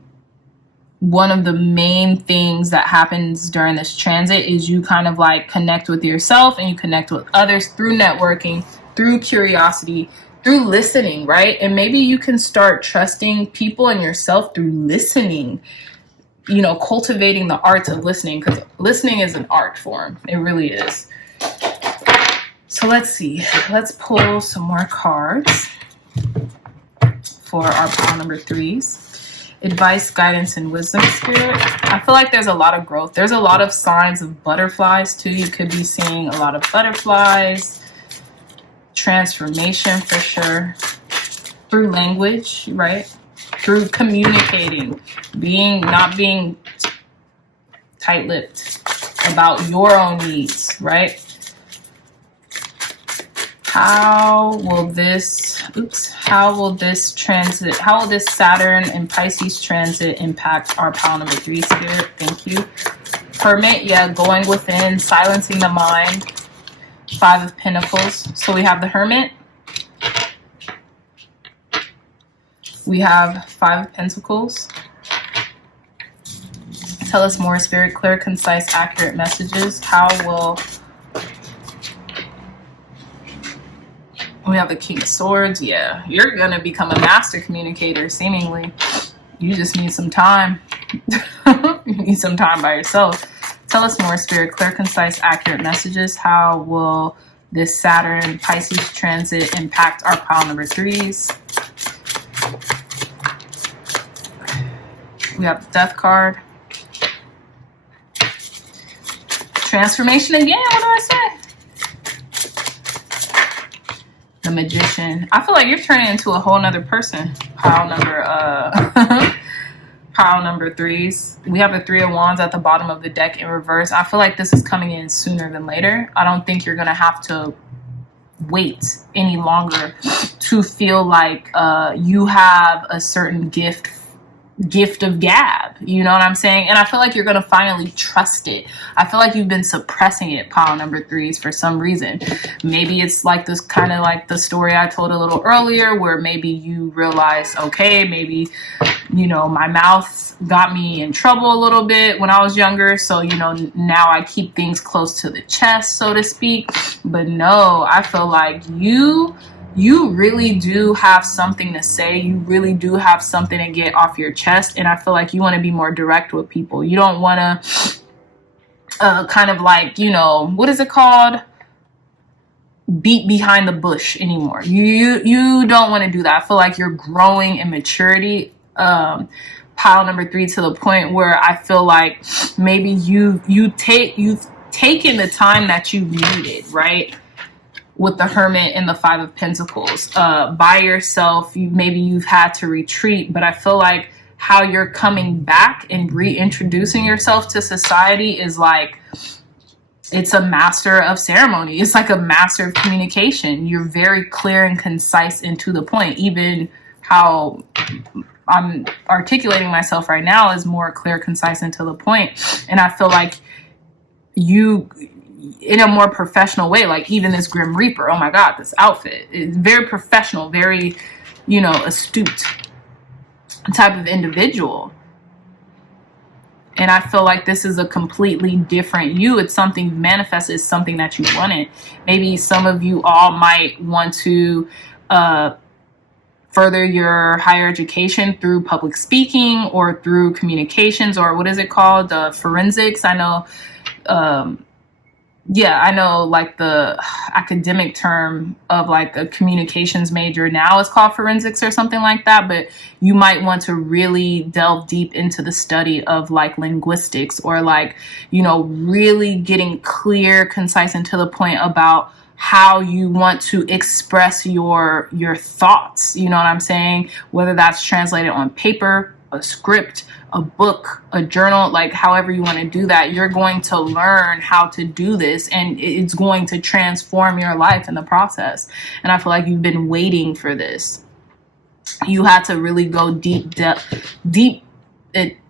of the main things that happens during this transit is you kind of like connect with yourself and you connect with others through networking, through curiosity, through listening, right? And maybe you can start trusting people and yourself through listening, you know, cultivating the art of listening, because listening is an art form. It really is. So let's see. Let's pull some more cards for our pile number 3s. Advice, guidance, and wisdom, spirit. I feel like there's a lot of growth. There's a lot of signs of butterflies too. You could be seeing a lot of butterflies. Transformation for sure. Through language, right? Through communicating, not being tight-lipped about your own needs, right? How will this Saturn and Pisces transit impact our pile number 3, spirit? Thank you. Hermit, yeah, going within, silencing the mind. 5 of Pentacles. So we have the Hermit. We have 5 of Pentacles. Tell us more, spirit. Clear, concise, accurate messages. How will... We have the King of Swords. Yeah, you're going to become a master communicator, seemingly. You just need some time. You need some time by yourself. Tell us more, spirit. Clear, concise, accurate messages. How will this Saturn Pisces transit impact our pile number 3s? We have the Death card. Transformation again. What do I say? The Magician. I feel like you're turning into a whole nother person. Pile number 3s. We have the 3 of Wands at the bottom of the deck in reverse. I feel like this is coming in sooner than later. I don't think you're gonna have to wait any longer to feel like you have a certain gift of gab, you know what I'm saying? And I feel like you're gonna finally trust it. I feel like you've been suppressing it, pile number 3s, for some reason. Maybe it's like this, kind of like the story I told a little earlier, where maybe you realize, okay, maybe, you know, my mouth got me in trouble a little bit when I was younger, so, you know, now I keep things close to the chest, so to speak. But no, I feel like you really do have something to say. You really do have something to get off your chest. And I feel like you want to be more direct with people. You don't want to kind of like, you know, what is it called? Beat behind the bush anymore. You don't want to do that. I feel like you're growing in maturity. Pile number 3, to the point where I feel like maybe you've taken the time that you needed, right? With the Hermit and the 5 of Pentacles, by yourself. Maybe you've had to retreat, but I feel like how you're coming back and reintroducing yourself to society is like, it's a master of ceremony. It's like a master of communication. You're very clear and concise and to the point. Even how I'm articulating myself right now is more clear, concise, and to the point. And I feel like you in a more professional way. Like even this Grim Reaper, oh my God, this outfit is very professional, very, you know, astute type of individual. And I feel like this is a completely different you. It's something you manifested. It's something that you wanted. Maybe some of you all might want to further your higher education through public speaking or through communications, or what is it called? Forensics. I know, I know like the academic term of like a communications major now is called forensics or something like that. But you might want to really delve deep into the study of like linguistics, or like, you know, really getting clear, concise, and to the point about how you want to express your thoughts. You know what I'm saying? Whether that's translated on paper, a script, a book, a journal, like however you want to do that, you're going to learn how to do this, and it's going to transform your life in the process. And I feel like you've been waiting for this. You had to really go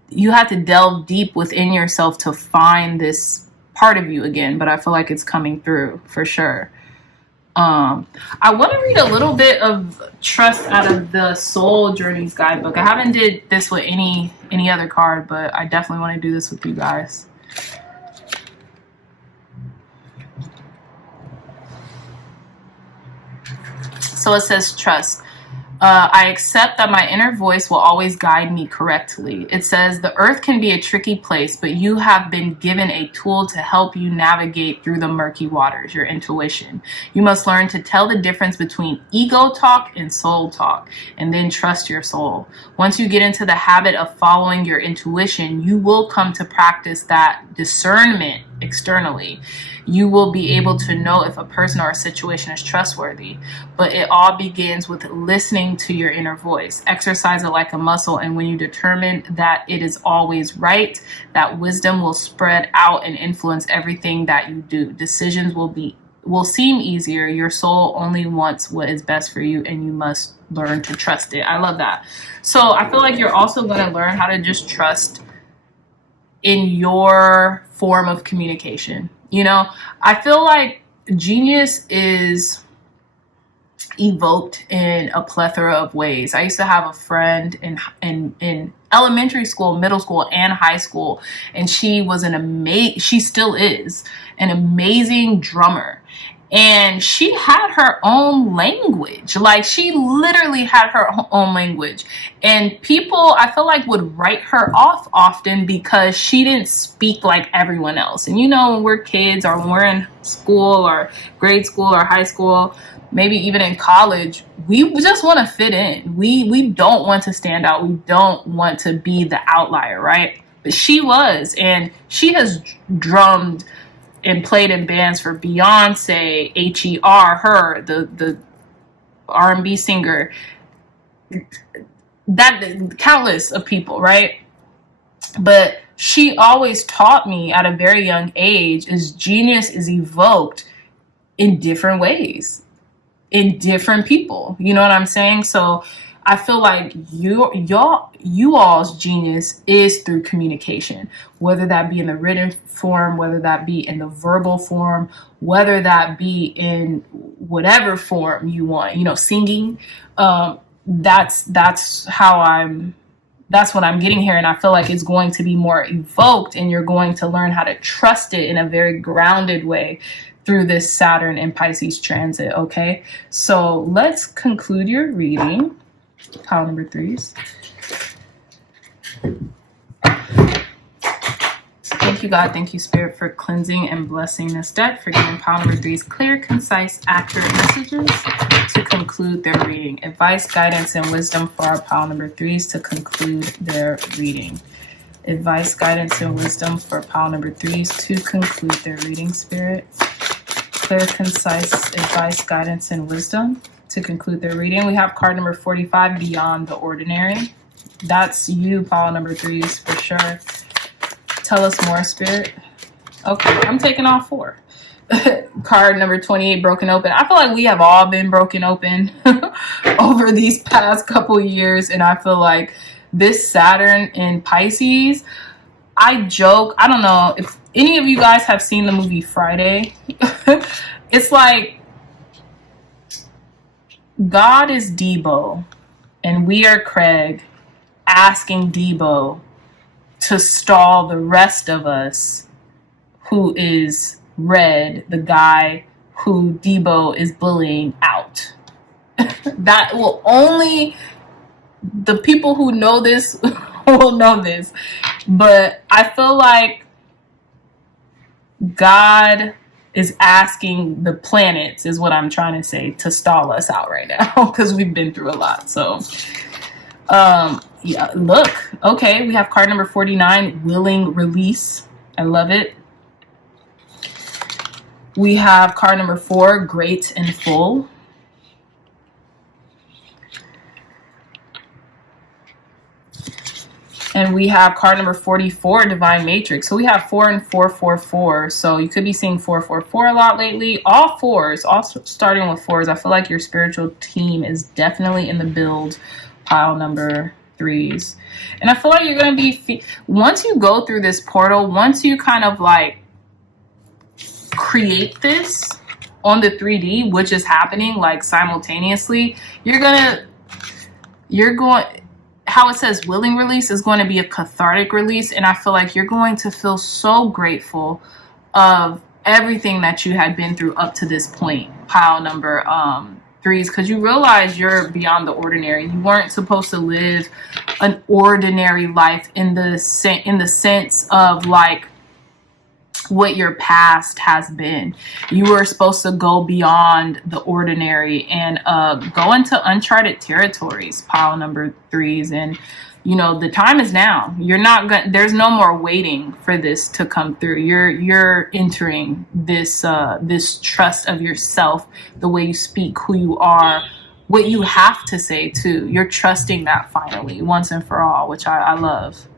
you had to delve deep within yourself to find this part of you again, but I feel like it's coming through for sure. I want to read a little bit of Trust out of the Soul Journeys guidebook. I haven't did this with any other card, but I definitely want to do this with you guys. So it says, trust. I accept that my inner voice will always guide me correctly. It says, the earth can be a tricky place, but you have been given a tool to help you navigate through the murky waters, your intuition. You must learn to tell the difference between ego talk and soul talk, and then trust your soul. Once you get into the habit of following your intuition, you will come to practice that discernment externally. You will be able to know if a person or a situation is trustworthy, but it all begins with listening to your inner voice. Exercise it like a muscle, and when you determine that it is always right, that wisdom will spread out and influence everything that you do. Decisions will seem easier. Your soul only wants what is best for you, and you must learn to trust it. I love that. So I feel like you're also going to learn how to just trust in your form of communication. You know, I feel like genius is evoked in a plethora of ways. I used to have a friend in elementary school, middle school, and high school, and she was she still is an amazing drummer. And she had her own language. Like, she literally had her own language. And people, I feel like, would write her off often because she didn't speak like everyone else. And you know, when we're kids, or when we're in school or grade school or high school, maybe even in college, we just want to fit in. We don't want to stand out. We don't want to be the outlier, right? But she was, and she has drummed and played in bands for Beyonce, H.E.R., her, the R&B singer, that countless of people, right? But she always taught me at a very young age is genius is evoked in different ways, in different people. You know what I'm saying? So I feel like you all's genius is through communication, whether that be in the written form, whether that be in the verbal form, whether that be in whatever form you want, you know, singing. That's what I'm getting here. And I feel like it's going to be more evoked, and you're going to learn how to trust it in a very grounded way through this Saturn and Pisces transit. Okay. So let's conclude your reading. Pile number 3s. Thank you, God. Thank you, Spirit, for cleansing and blessing this deck, for giving pile number 3s clear, concise, accurate messages to conclude their reading. Advice, guidance, and wisdom for our pile number 3s to conclude their reading. Advice, guidance, and wisdom for pile number 3s to conclude their reading, Spirit. Clear, concise advice, guidance, and wisdom to conclude their reading. We have card number 45, Beyond the Ordinary. That's you, pile number 3s, for sure. Tell us more, Spirit. Okay, I'm taking all 4. Card number 28, Broken Open. I feel like we have all been broken open over these past couple years, and I feel like this Saturn in Pisces, I joke, I don't know if any of you guys have seen the movie Friday. It's like God is Debo and we are Craig asking Debo to stall the rest of us, who is Red, the guy who Debo is bullying, out. That will only the people who know this will know this. But I feel like God is asking the planets, is what I'm trying to say, to stall us out right now, because we've been through a lot. So yeah, look, okay, we have card number 49, willing release. I love it. We have card number 4, great and full. And we have card number 44, divine matrix. So we have 4 and 4, 4, 4. So you could be seeing 4, 4, 4 a lot lately. All fours, all starting with fours. I feel like your spiritual team is definitely in the build pile number 3s. And I feel like you're going to be, once you go through this portal, once you kind of like create this on the 3D, which is happening like simultaneously, how it says willing release is going to be a cathartic release. And I feel like you're going to feel so grateful of everything that you had been through up to this point, pile number 3s, because you realize you're beyond the ordinary. You weren't supposed to live an ordinary life in the sense of like what your past has been. You were supposed to go beyond the ordinary and go into uncharted territories, pile number 3s. And you know, the time is now. You're not going, there's no more waiting for this to come through. You're entering this this trust of yourself, the way you speak, who you are, what you have to say too. You're trusting that finally, once and for all, which I love.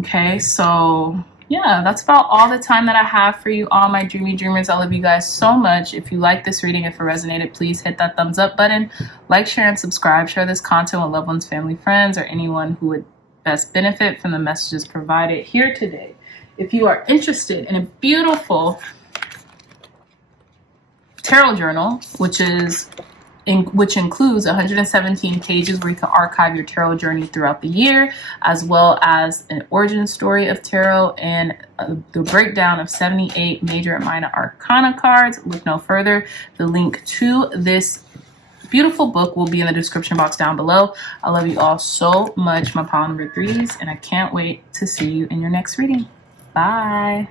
Okay, so yeah, that's about all the time that I have for you, all my dreamy dreamers. I love you guys so much. If you like this reading, if it resonated, please hit that thumbs up button. Like, share, and subscribe. Share this content with loved ones, family, friends, or anyone who would best benefit from the messages provided here today. If you are interested in a beautiful tarot journal, which includes 117 pages where you can archive your tarot journey throughout the year, as well as an origin story of tarot and the breakdown of 78 major and minor arcana cards. Look no further. The link to this beautiful book will be in the description box down below. I love you all so much, my pile number 3s, and I can't wait to see you in your next reading. Bye.